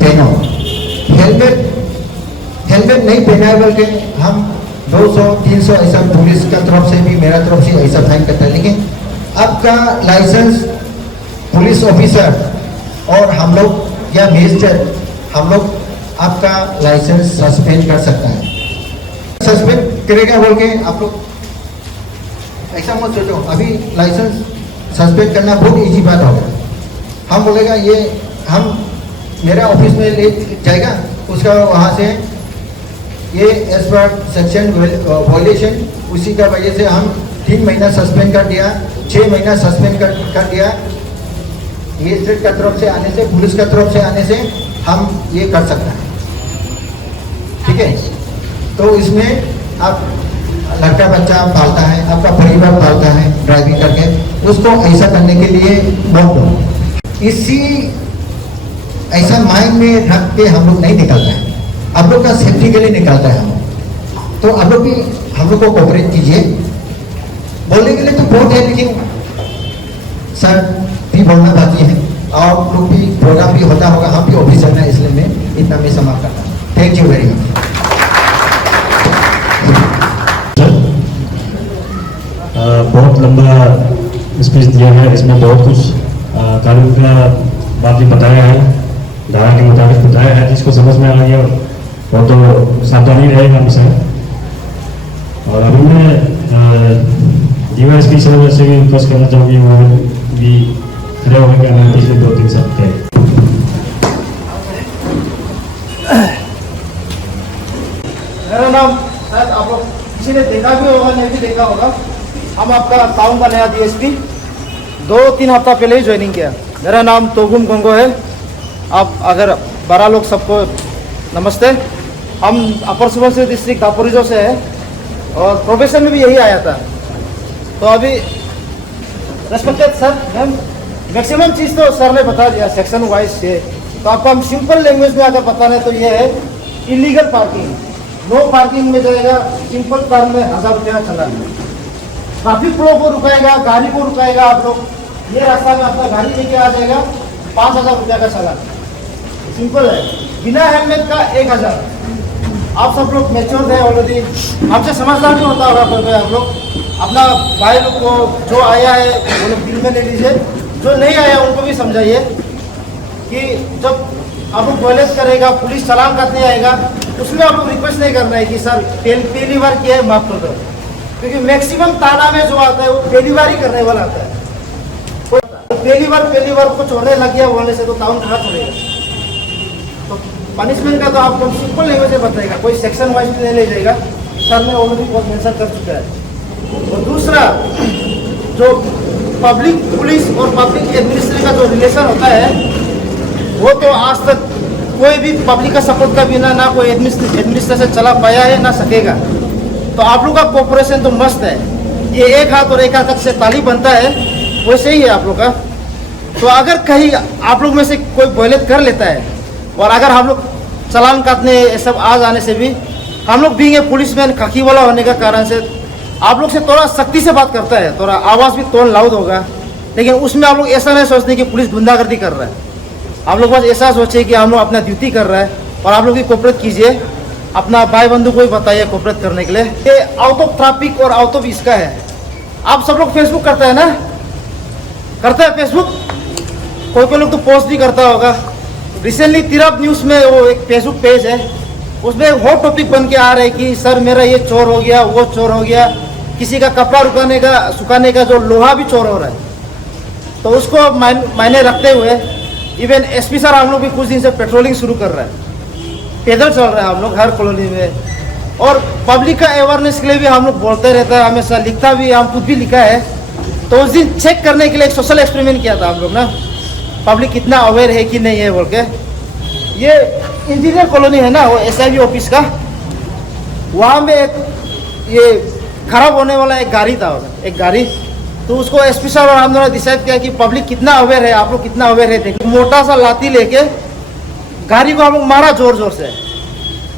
पहनो। हेलमेट नहीं पहना है बल्कि हम 200-300 ऐसा पुलिस का तरफ से भी, मेरा तरफ से ऐसा फाइन करता है। लेकिन आपका लाइसेंस पुलिस ऑफिसर और हम लोग या मजिस्ट्रेट, हम लोग आपका लाइसेंस सस्पेंड कर सकता है। सस्पेंड करेगा बोल के आप लोग ऐसा मत सोचो, अभी लाइसेंस सस्पेंड करना बहुत इजी बात होगा। हम बोलेगा ये हम मेरा ऑफिस में ले जाएगा, उसका वहाँ से ये एज पर सेक्शन वायलेशन, उसी का वजह से हम 3 महीना सस्पेंड कर दिया, 6 महीना सस्पेंड कर दिया। मजिस्ट्रेट का तरफ से आने से, पुलिस का तरफ से आने से हम ये कर सकते हैं, ठीक है। तो इसमें आप लड़का बच्चा पालता है, आपका परिवार पालता है ड्राइविंग करके, उसको ऐसा करने के लिए मत दो। इसी ऐसा माइंड में रख के हम लोग नहीं निकलता है, आप लोग का सेफ्टी के लिए निकलता है हम। तो आप लोग भी हम लोग को कोऑपरेट कीजिए। बोलने के लिए तो बहुत है, लेकिन सर भी बोलना बाकी है और लोग भी प्रोग्राम भी होता होगा, हम भी ऑफिसर ना, इसलिए मैं इतना में समाप्त करता हूँ। Thank you very much. बहुत लंबा स्पीच दिया है, इसमें बहुत कुछ कानून का बात भी बताया है, धारा के मुताबिक बताया है, जिसको समझ में आ गया वो तो सावधानी रहेगा हमेशा। और अभी मैं DYSP सर से भी रिक्वेस्ट करना चाहूँगी, वो भी खड़े होंगे हमें पिछले 2-3 सप्ताह। मेरा नाम शायद आप लोग किसी ने देखा भी होगा, नहीं भी देखा होगा, हम आपका टाउन का नया DSP 2-3 हफ्ता पहले ही ज्वाइनिंग किया। मेरा नाम तोगुम गोंगो है। आप अगर 12 लोग सबको नमस्ते। हम अपर सुबनसिरी डिस्ट्रिक्ट दापोरिजो से है और प्रोफेशन में भी यही आया था। तो अभी रेस्पेक्टेड सर मैम, मैक्सिमम चीज़ तो सर ने बता दिया सेक्शन वाइज से। तो आपको हम सिंपल लैंग्वेज में अगर बता रहे तो ये है इलीगल पार्किंग, नो पार्किंग में जाएगा, सिंपल टर्म में 1000 रुपये का चलान। ट्रैफिक फ्लो को रुकाएगा, गाड़ी को रुकाएगा, आप लोग ये रास्ता में आपका गाड़ी लेके आ जाएगा, 5000 रुपये का चलान। सिंपल है। बिना हेलमेट का 1000। आप सब लोग मैच्योर है ऑलरेडी, आपसे समझदार भी होता होगा पर आप लोग अपना भाई लोग को जो आया है वो लोग दिल में ले लीजिए, जो नहीं आया उनको भी समझाइए कि जब आप लोग वायलेट करेगा, पुलिस चालान करने आएगा, उसमें आप लोग रिक्वेस्ट नहीं करना है कि सर पहली बार किया है माफ़ कर दो। क्योंकि मैक्सिमम थाना में जो आता है वो पहली बार ही करने वाला आता है। पहली बार कुछ होने लग गया बोलने से तो टाउन खराब होगा। तो पनिशमेंट का तो आपको सिंपल लैंग्वेज में बताएगा, कोई सेक्शन वाइज नहीं ले जाएगा। सर ने ऑलरेडी बहुत मेंशन कर चुका है। और दूसरा, जो पब्लिक पुलिस और पब्लिक एडमिनिस्ट्रेशन का जो रिलेशन होता है वो तो आज तक कोई भी पब्लिक का सपोर्ट का बिना ना कोई एडमिनिस्ट्रेशन चला पाया है ना सकेगा। तो आप लोग का कोऑपरेशन तो मस्त है, ये एक हाथ और एक हाथ से ताली बनता है, वैसे ही है आप लोग का। तो अगर कहीं आप लोग में से कोई वॉयलेट कर लेता है और अगर हम लोग चालान काटने ये सब आ जाने से भी हम लोग भी पुलिसमैन खाकी वाला होने का कारण से आप लोग से थोड़ा सख्ती से बात करता है, थोड़ा आवाज़ भी टोन लाउड होगा, लेकिन उसमें आप लोग ऐसा नहीं सोचते कि पुलिस गुंडागर्दी कर रहा है। आप लोग बस ऐसा सोचिए कि हम लोग अपना ड्यूटी कर रहा है और आप लोग भी कोऑपरेट कीजिए, अपना भाई बंधु को भी बताइए कोऑपरेट करने के लिए। ये आउट ऑफ ट्रैफिक और आउट ऑफ इसका है। आप सब लोग फेसबुक करते हैं ना, करते हैं फेसबुक, कोई लोग तो पोस्ट भी करता होगा। रिसेंटली तिरप न्यूज़ में वो एक फेसबुक पेज है, उसमें एक हॉट टॉपिक बन के आ रहा है कि सर मेरा ये चोर हो गया, वो चोर हो गया, किसी का कपड़ा सुखाने का जो लोहा भी चोर हो रहा है। तो उसको मायने रखते हुए इवन एसपी सर हम लोग भी कुछ दिन से पेट्रोलिंग शुरू कर रहा है, पैदल चल रहा है हम लोग हर कॉलोनी में, और पब्लिक का अवेयरनेस के लिए भी हम लोग बोलते रहता है, हमेशा लिखता भी, हम खुद भी लिखा है। तो उस दिन चेक करने के लिए एक सोशल एक्सपेरिमेंट किया था हम लोग ना, पब्लिक कितना अवेयर है कि नहीं है बोल के। ये इंजीनियर कॉलोनी है ना, वो SIB ऑफिस का, वहाँ में एक ये खराब होने वाला एक गाड़ी था, एक गाड़ी। तो उसको एसपी साहब और हम दोनों डिसाइड किया कि पब्लिक कितना अवेयर है, आप लोग कितना अवेयर है। देखो मोटा सा लाठी लेके गाड़ी को हम लोग मारा जोर जोर से,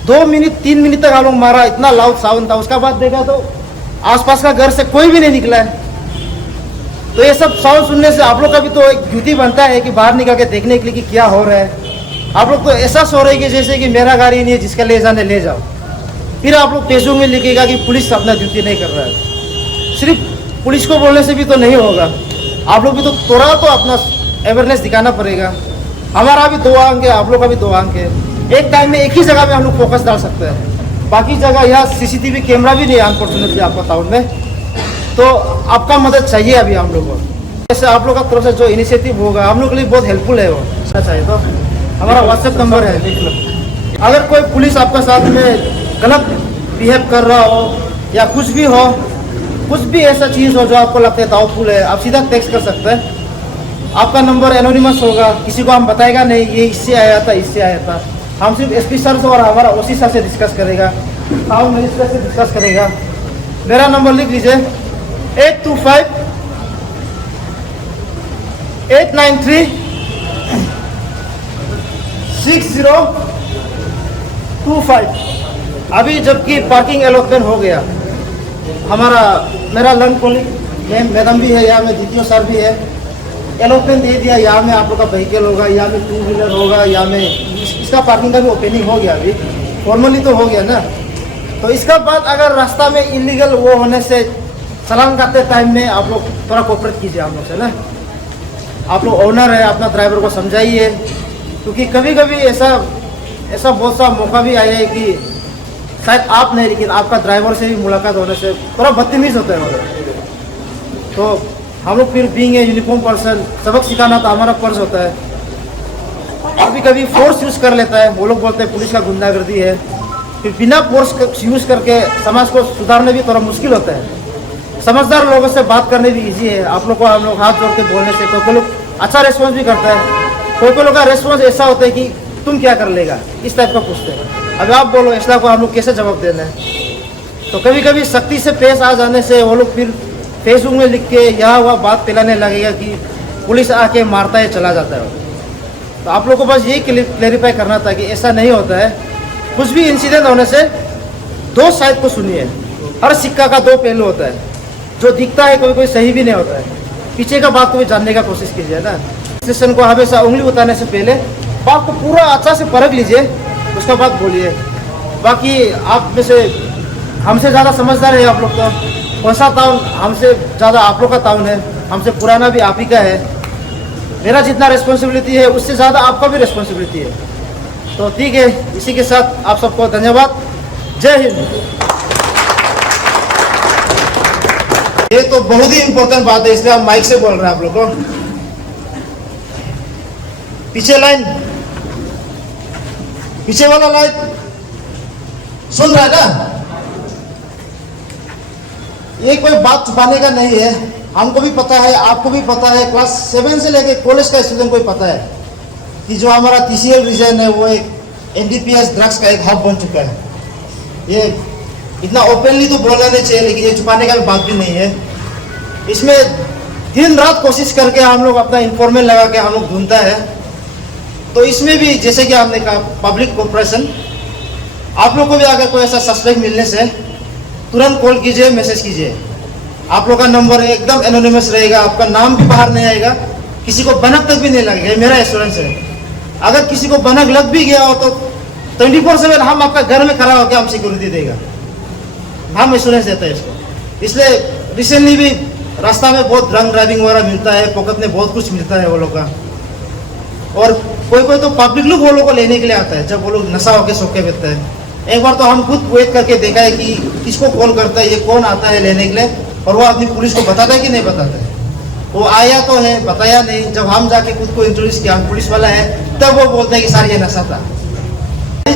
2 मिनट 3 मिनट तक हम लोग मारा, इतना लाउड साउंड था। उसका बाद देखा तो आसपास का घर से कोई भी नहीं निकला है। तो ये सब साउंड सुनने से आप लोग का भी तो एक ड्यूटी बनता है कि बाहर निकल के देखने के लिए कि क्या हो रहा है। आप लोग तो ऐसा सो रहे कि जैसे कि मेरा गाड़ी नहीं है, जिसका ले जाने ले जाओ। फिर आप लोग फेसबुक में लिखेगा कि पुलिस अपना ड्यूटी नहीं कर रहा है। सिर्फ पुलिस को बोलने से भी तो नहीं होगा, आप लोग भी तो थोड़ा तो अपना अवेयरनेस दिखाना पड़ेगा। हमारा भी 2 अंक है, आप लोग का भी 2 अंक है। एक टाइम में एक ही जगह में हम लोग फोकस डाल सकते हैं, बाकी जगह यहाँ CCTV कैमरा भी नहीं है अनफॉर्चुनेटली आपका टाउन में। तो आपका मदद चाहिए अभी हम लोग को। जैसे आप लोग का तरफ से जो इनिशिएटिव होगा हम लोग के लिए बहुत हेल्पफुल है। वो चाहिए तो हमारा व्हाट्सएप नंबर है, देख लो। अगर कोई पुलिस आपका साथ में गलत बिहेव कर रहा हो या कुछ भी हो, कुछ भी ऐसा चीज़ हो जो आपको लगता है डाउटफुल है, आप सीधा टेक्स्ट कर सकते हैं। आपका नंबर एनोनिमस होगा, किसी को हम बताएगा नहीं ये इससे आया था, इससे आया था। हम सिर्फ एसपी सर से और हमारा OC सर से डिस्कस करेगा, टाउन मजिस्ट्रेट से डिस्कस करेगा। मेरा नंबर लिख लीजिए 825 893 6025। अभी जबकि पार्किंग अलॉटमेंट हो गया, मेरा लंग कोलिक मैडम भी है, यहाँ में DTO सर भी है, अलॉटमेंट दे दिया। यहाँ में आप लोग का व्हीकल होगा, यहाँ में 2 व्हीलर होगा, यहाँ में इसका पार्किंग का भी ओपनिंग हो गया, अभी फॉर्मली तो हो गया ना। तो इसका बाद अगर रास्ता में इलीगल वो होने से चालान काटते टाइम में आप लोग थोड़ा कोऑपरेट कीजिए हम लोग से ना। आप लोग ओनर है, अपना ड्राइवर को समझाइए, क्योंकि कभी कभी ऐसा बहुत सा मौका भी आया है कि शायद आप नहीं लेकिन आपका ड्राइवर से भी मुलाकात होने से थोड़ा बदतमीज होता है मतलब। तो हम लोग फिर बीइंग ए यूनिफॉर्म पर्सन सबक सिखाना तो हमारा फर्ज होता है। कभी कभी फोर्स यूज़ कर लेता है, वो लोग बोलते हैं पुलिस का गुंडागर्दी है, फिर बिना फोर्स यूज़ करके समाज को सुधारने भी थोड़ा मुश्किल होता है। समझदार लोगों से बात करने भी इजी है। आप लोग को हम लोग हाथ जोड़ के बोलने से कोई लोग अच्छा रेस्पॉन्स भी करता है, कोई लोग का रेस्पॉन्स ऐसा होता है कि तुम क्या कर लेगा, इस टाइप का पूछते हैं। अब आप बोलो ऐसा को हम लोग कैसे जवाब देना है। तो कभी कभी सख्ती से पेश आ जाने से वो लोग फिर फेसबुक में लिख के यहाँ वहाँ बात फैलाने लगेगा कि पुलिस आके मारता है चला जाता है। तो आप लोग को बस यही क्लेरिफाई करना था कि ऐसा नहीं होता है। कुछ भी इंसिडेंट होने से 2 साइड को सुनिए, हर सिक्का का 2 पहलू होता है। जो दिखता है कोई सही भी नहीं होता है, पीछे का बात को भी जानने का कोशिश कीजिए ना। स्टेशन को हमेशा उंगली उतारने से पहले बात को पूरा अच्छा से परख लीजिए, उसका बाद बोलिए। बाकी आप में से हमसे ज़्यादा समझदार है आप लोग तो, कौन सा टाउन हमसे ज़्यादा आप लोग का टाउन है, हमसे पुराना भी आप ही का है। मेरा जितना रिस्पॉन्सिबिलिटी है उससे ज़्यादा आपका भी रिस्पॉन्सिबिलिटी है। तो ठीक है, इसी के साथ आप सबको धन्यवाद। जय हिंद। ये तो बहुत ही इंपॉर्टेंट बात है, इसलिए हम माइक से बोल रहे हैं आप लोग को। पीछे लाइन, पीछे वाला लाइन सुन रहा है ना? ये कोई बात छुपाने का नहीं है, हमको भी पता है, आपको भी पता है, क्लास 7 से लेके कॉलेज का स्टूडेंट को भी पता है कि जो हमारा TCL रीजन है वो एक NDPS ड्रग्स का एक हब बन चुका है। ये इतना ओपनली तो बोलना नहीं चाहिए, लेकिन ये छुपाने का बात भी नहीं है। इसमें दिन रात कोशिश करके हम लोग अपना इंफॉर्मेशन लगा के हम लोग ढूंढता है। तो इसमें भी जैसे कि आपने कहा पब्लिक कोऑपरेशन, आप लोग को भी अगर कोई ऐसा सस्पेक्ट मिलने से तुरंत कॉल कीजिए, मैसेज कीजिए। आप लोग का नंबर एकदम एनोनिमस रहेगा, आपका नाम भी बाहर नहीं आएगा, किसी को भनक तक भी नहीं लगेगा, मेरा एश्योरेंस है। अगर किसी को भनक लग भी गया हो तो 24/7 हम आपका घर में खड़ा होकर हम सिक्योरिटी देगा, हम एश्योरेंस देते हैं इसको। इसलिए रिसेंटली भी रास्ता में बहुत ड्रंक ड्राइविंग वगैरह मिलता है, पॉकेट में बहुत कुछ मिलता है वो लोग का। और कोई कोई तो पब्लिक लोग वो लोग को लेने के लिए आता है जब वो लोग नशा होकर सोके बैठते हैं। एक बार तो हम खुद वेट करके देखा है कि किसको कॉल करता है, ये कौन आता है लेने के लिए, और वो अपनी पुलिस को बताता है कि नहीं बताता है। वो आया तो है, बताया नहीं। जब हम जाके खुद को इंट्रोड्यूस किया, हम पुलिस वाला है, तब वो बोलता है कि सर ये नशा था।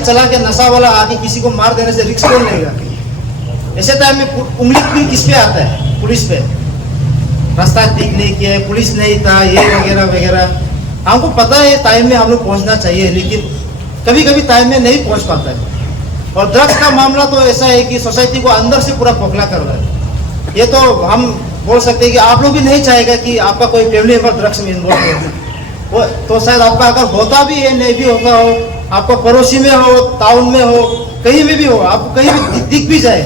चला के नशा वाला आके किसी को मार देने से रिस्क कौन लेगा? ऐसे टाइम में उंगली फिर किस पे आता है? पुलिस पे। रास्ता ठीक नहीं किया है, पुलिस नहीं था, ये वगैरह वगैरह। हमको पता है टाइम में हम लोग पहुँचना चाहिए, लेकिन कभी कभी टाइम में नहीं पहुँच पाता है। और ड्रग्स का मामला तो ऐसा है कि सोसाइटी को अंदर से पूरा खोखला कर रहा है। ये तो हम बोल सकते हैं कि आप लोग भी नहीं चाहेगा कि आपका कोई फैमिली मेंबर ड्रग्स में इन्वॉल्व हो। वो तो शायद आपका अगर होता भी है, नहीं भी होता हो, आपका पड़ोसी में हो, टाउन में हो, कहीं में भी हो, आपको कहीं भी दिख भी जाए,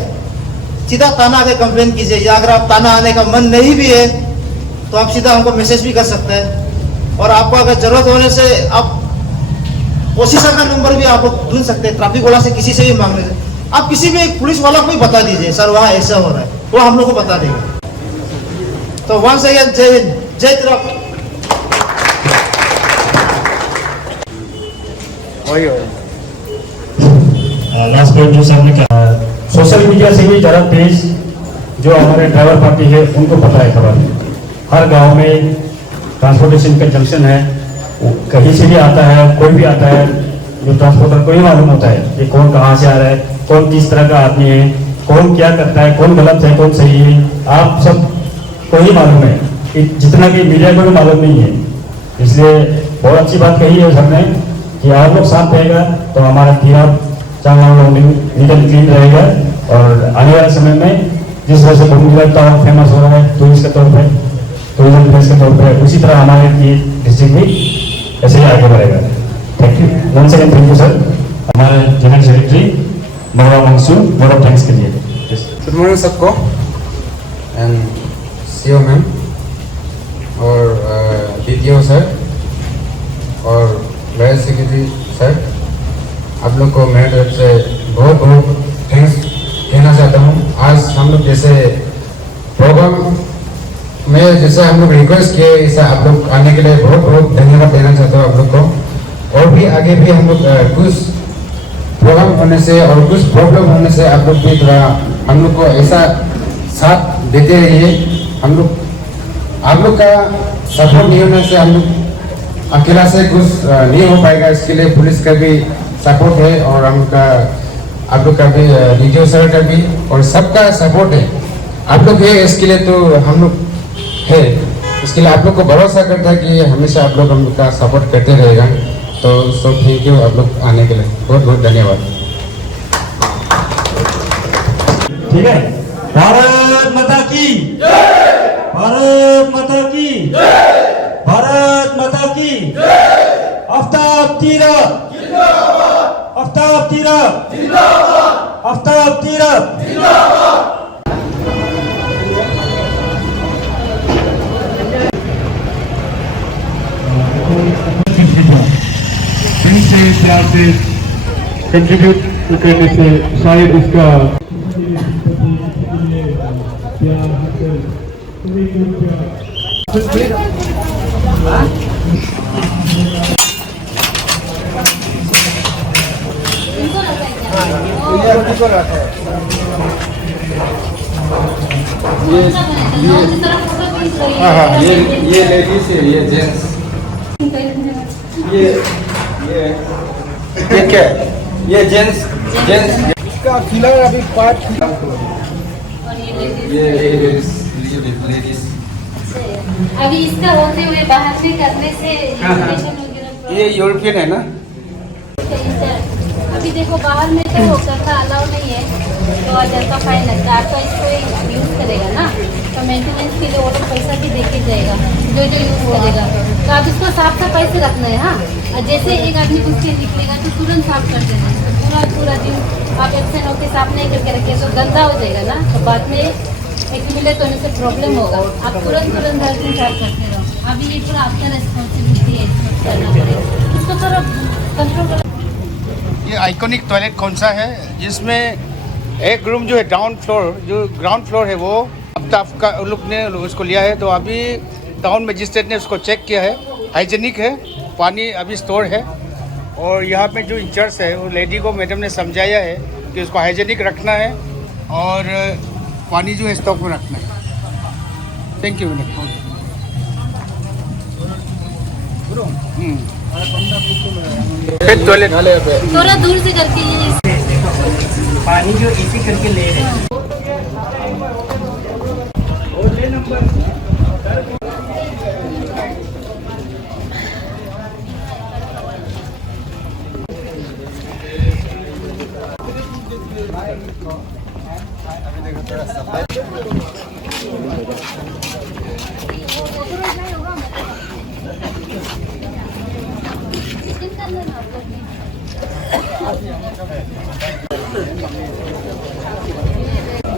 सीधा थाना आके कंप्लेन कीजिए। या अगर आप थाना आने का मन नहीं भी है तो आप सीधा हमको मैसेज भी कर सकते हैं। और आपको अगर जरूरत होने से आप ऑफिसर का नंबर भी आप लोग ढूंढ सकते हैं, ट्रैफिक वाला से किसी से भी मांगने से। आप किसी भी पुलिस वाला को भी बता दीजिए, सर वहाँ ऐसा हो रहा है, वो हम लोग को बता देगा। तो वंस अगेन जय हिंद, जय तिरप। लास्ट पॉइंट जो सामने क्या, सोशल मीडिया से भी ज़्यादा तेज जो हमारे ड्राइवर पार्टी है उनको पता है खबर। हर गांव में ट्रांसपोर्टेशन का जंक्शन है, कहीं से भी आता है, कोई भी आता है, जो ट्रांसपोर्टर को ही मालूम होता है कि कौन कहाँ से आ रहा है, कौन किस तरह का आदमी है, कौन क्या करता है, कौन गलत है, कौन सही है, आप सब को ही मालूम है, कि जितना कि मीडिया को भी मालूम नहीं है। इसलिए बहुत अच्छी बात कही है सबने कि आप लोग साथ रहेगा तो हमारा तीरथ निकल क्लीन रहेगा। और आने वाले समय में जिस वजह से घूमने टाउन फेमस हो रहा है टूरिस्ट के तौर पर, टूरिज्म प्लेस के तौर पर, उसी तरह हमारे डिस्ट्रिक्ट भी ऐसे ही आगे बढ़ेगा। Thank you one second, thank you sir. हमारे general secretary Mahua Mangsu, word of thanks के लिए। गुड मॉर्निंग सबको, एंड सीओ मैम और DTO सर और वाइस सेक्रेटरी सर, आप लोग को मेरे तरफ से बहुत बहुत थैंक्स कहना चाहता हूँ। आज हम लोग जैसे प्रोग्राम में जैसे हम लोग रिक्वेस्ट किए, ऐसा आप लोग आने के लिए बहुत बहुत धन्यवाद देना चाहता हूँ आप लोग को। और भी आगे भी हम लोग कुछ प्रोग्राम होने से और कुछ प्रॉब्लम होने से आप लोग भी थोड़ा हम लोग को ऐसा साथ देते रहिए। हम लोग आप लोग का सपोर्ट नहीं होने से हम लोग अकेला से कुछ नहीं हो पाएगा। इसके लिए पुलिस का भी सपोर्ट है और हमका आप लोग का भी DTO सर का भी और सबका सपोर्ट है। आप लोग है इसके लिए तो हम लोग है, इसके लिए आप लोग को भरोसा करता है कि हमेशा आप लोग हम लोग का सपोर्ट करते रहेगा। तो सो थैंक यू आप लोग आने के लिए, बहुत बहुत धन्यवाद। ठीक है, भारत माता की जय, भारत माता की जय, भारत माता की जय। आफ्ताब तीरथ जिंदाबाद, आफ्ताब तीरथ जिंदाबाद, आफ्ताब तीरथ जिंदाबाद। से प्यार से कंट्रीब्यूट करने से शायद इसका इनको रखा है। कौन सा बनेगा? गाँव की तरफ फोटो खींच रही है। हाँ ये लेडीज है, ये जेंट्स। ये क्या है? ये जेंट्स इसका फिलर अभी पार्ट और ये लेडीज। ये लेडीज। अभी इसका होते हुए बाहर में करने से इन्फेक्शन वगैरह ये यूरोपियन है ना? अभी देखो बाहर में तो करना अलाउ नहीं है, तो 1000 का फाइन लगता है। आपका इसको यूज़ करेगा ना, तो मेंटेनेंस के लिए वो लोग पैसा भी दे के जाएगा जो यूज़ करेगा। तो आप इसको साफ सफाई से रखना है। हाँ, और जैसे एक आदमी कुछ से निकलेगा तो तुरंत साफ कर देना है। पूरा दिन आप एब्सेंट होकर साफ नहीं करके रखिए तो गंदा हो जाएगा ना, तो बाद में एक्यूमुलेट होने से प्रॉब्लम होगा। आप तुरंत हर दिन साफ करते रहो। अभी ये पूरा आपका रिस्पॉन्सिबिलिटी है, इसको करना पड़ेगा। इसको थोड़ा कंट्रोल कर। ये आइकॉनिक टॉयलेट कौन सा है जिसमें एक रूम जो है ग्राउंड फ्लोर है वो अब तक का लोग ने उसको लिया है। तो अभी टाउन मजिस्ट्रेट ने उसको चेक किया है, हाइजीनिक है, पानी अभी स्टोर है। और यहाँ पे जो इंचार्ज है वो लेडी को मैडम ने समझाया है कि उसको हाइजीनिक रखना है और पानी जो है स्टॉक में रखना है। Thank you madam. टॉयलेट थोड़ा दूर से करके ये पानी जो इसी करके ले रहे हैं।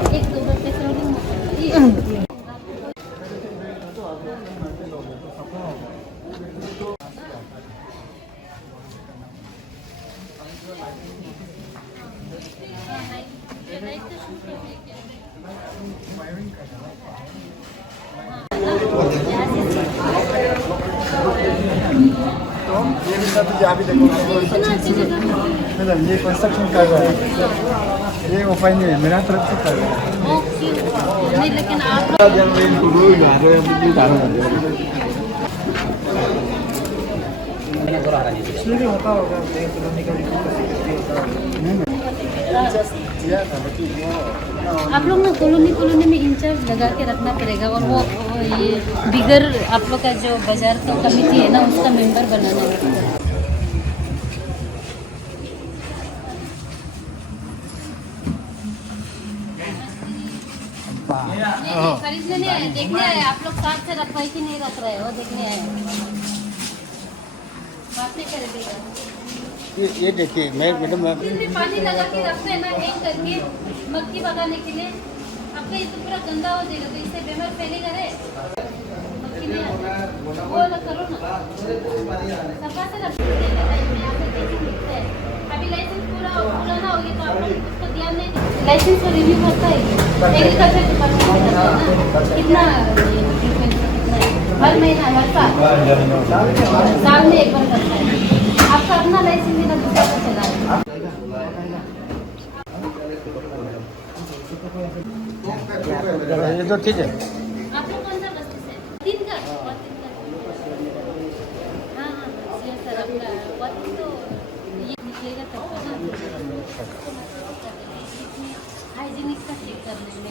एक दो बार पे ये कंस्ट्रक्शन कर रहा है, ये ओपन नहीं है, मेरा तरफ से कर रहा है। ओके नहीं, लेकिन आप इसलिए होता होगा आप लोग ना कॉलोनी में इंचार्ज लगा के रखना पड़ेगा। और वो ये बिगर आप लोग का जो बाजार का कमेटी है ना, उसका मेंबर बनाना है। खरीदने नहीं आए, देखने आए आप लोग साथ से रख रहे कि नहीं रख रहे हो, देखने आए। बात नहीं करेगा। ये देखिए मैडम इसमें पानी लगा के रखते हैं ना, हैंग करके मक्खी भगाने के लिए। आपका ये तो पूरा गंदा हो जाएगा, तो इससे बीमार फैलेगा रे। मक्खी नहीं आता, वो अलग करो ना, सफा से रखते हैं। अभी लाइसेंस पूरा पुराना हो गया तो आप लोग उसको ध्यान नहीं देते। लाइसेंस तो रिन्यू करता है एग्रीकल्चर डिपार्टमेंट में करता है ना। कितना हर महीना, हर साल में एक बार करता है। आपका अपना लाइसेंस देना दूसरा को चला है। ये तो ठीक है। आप लोग कौन सा बस्ती से? 3 का हाँ सर, आपका वर्किंग तो ये निकलेगा तब ना। हाइजीनिक का चेक कर लेंगे।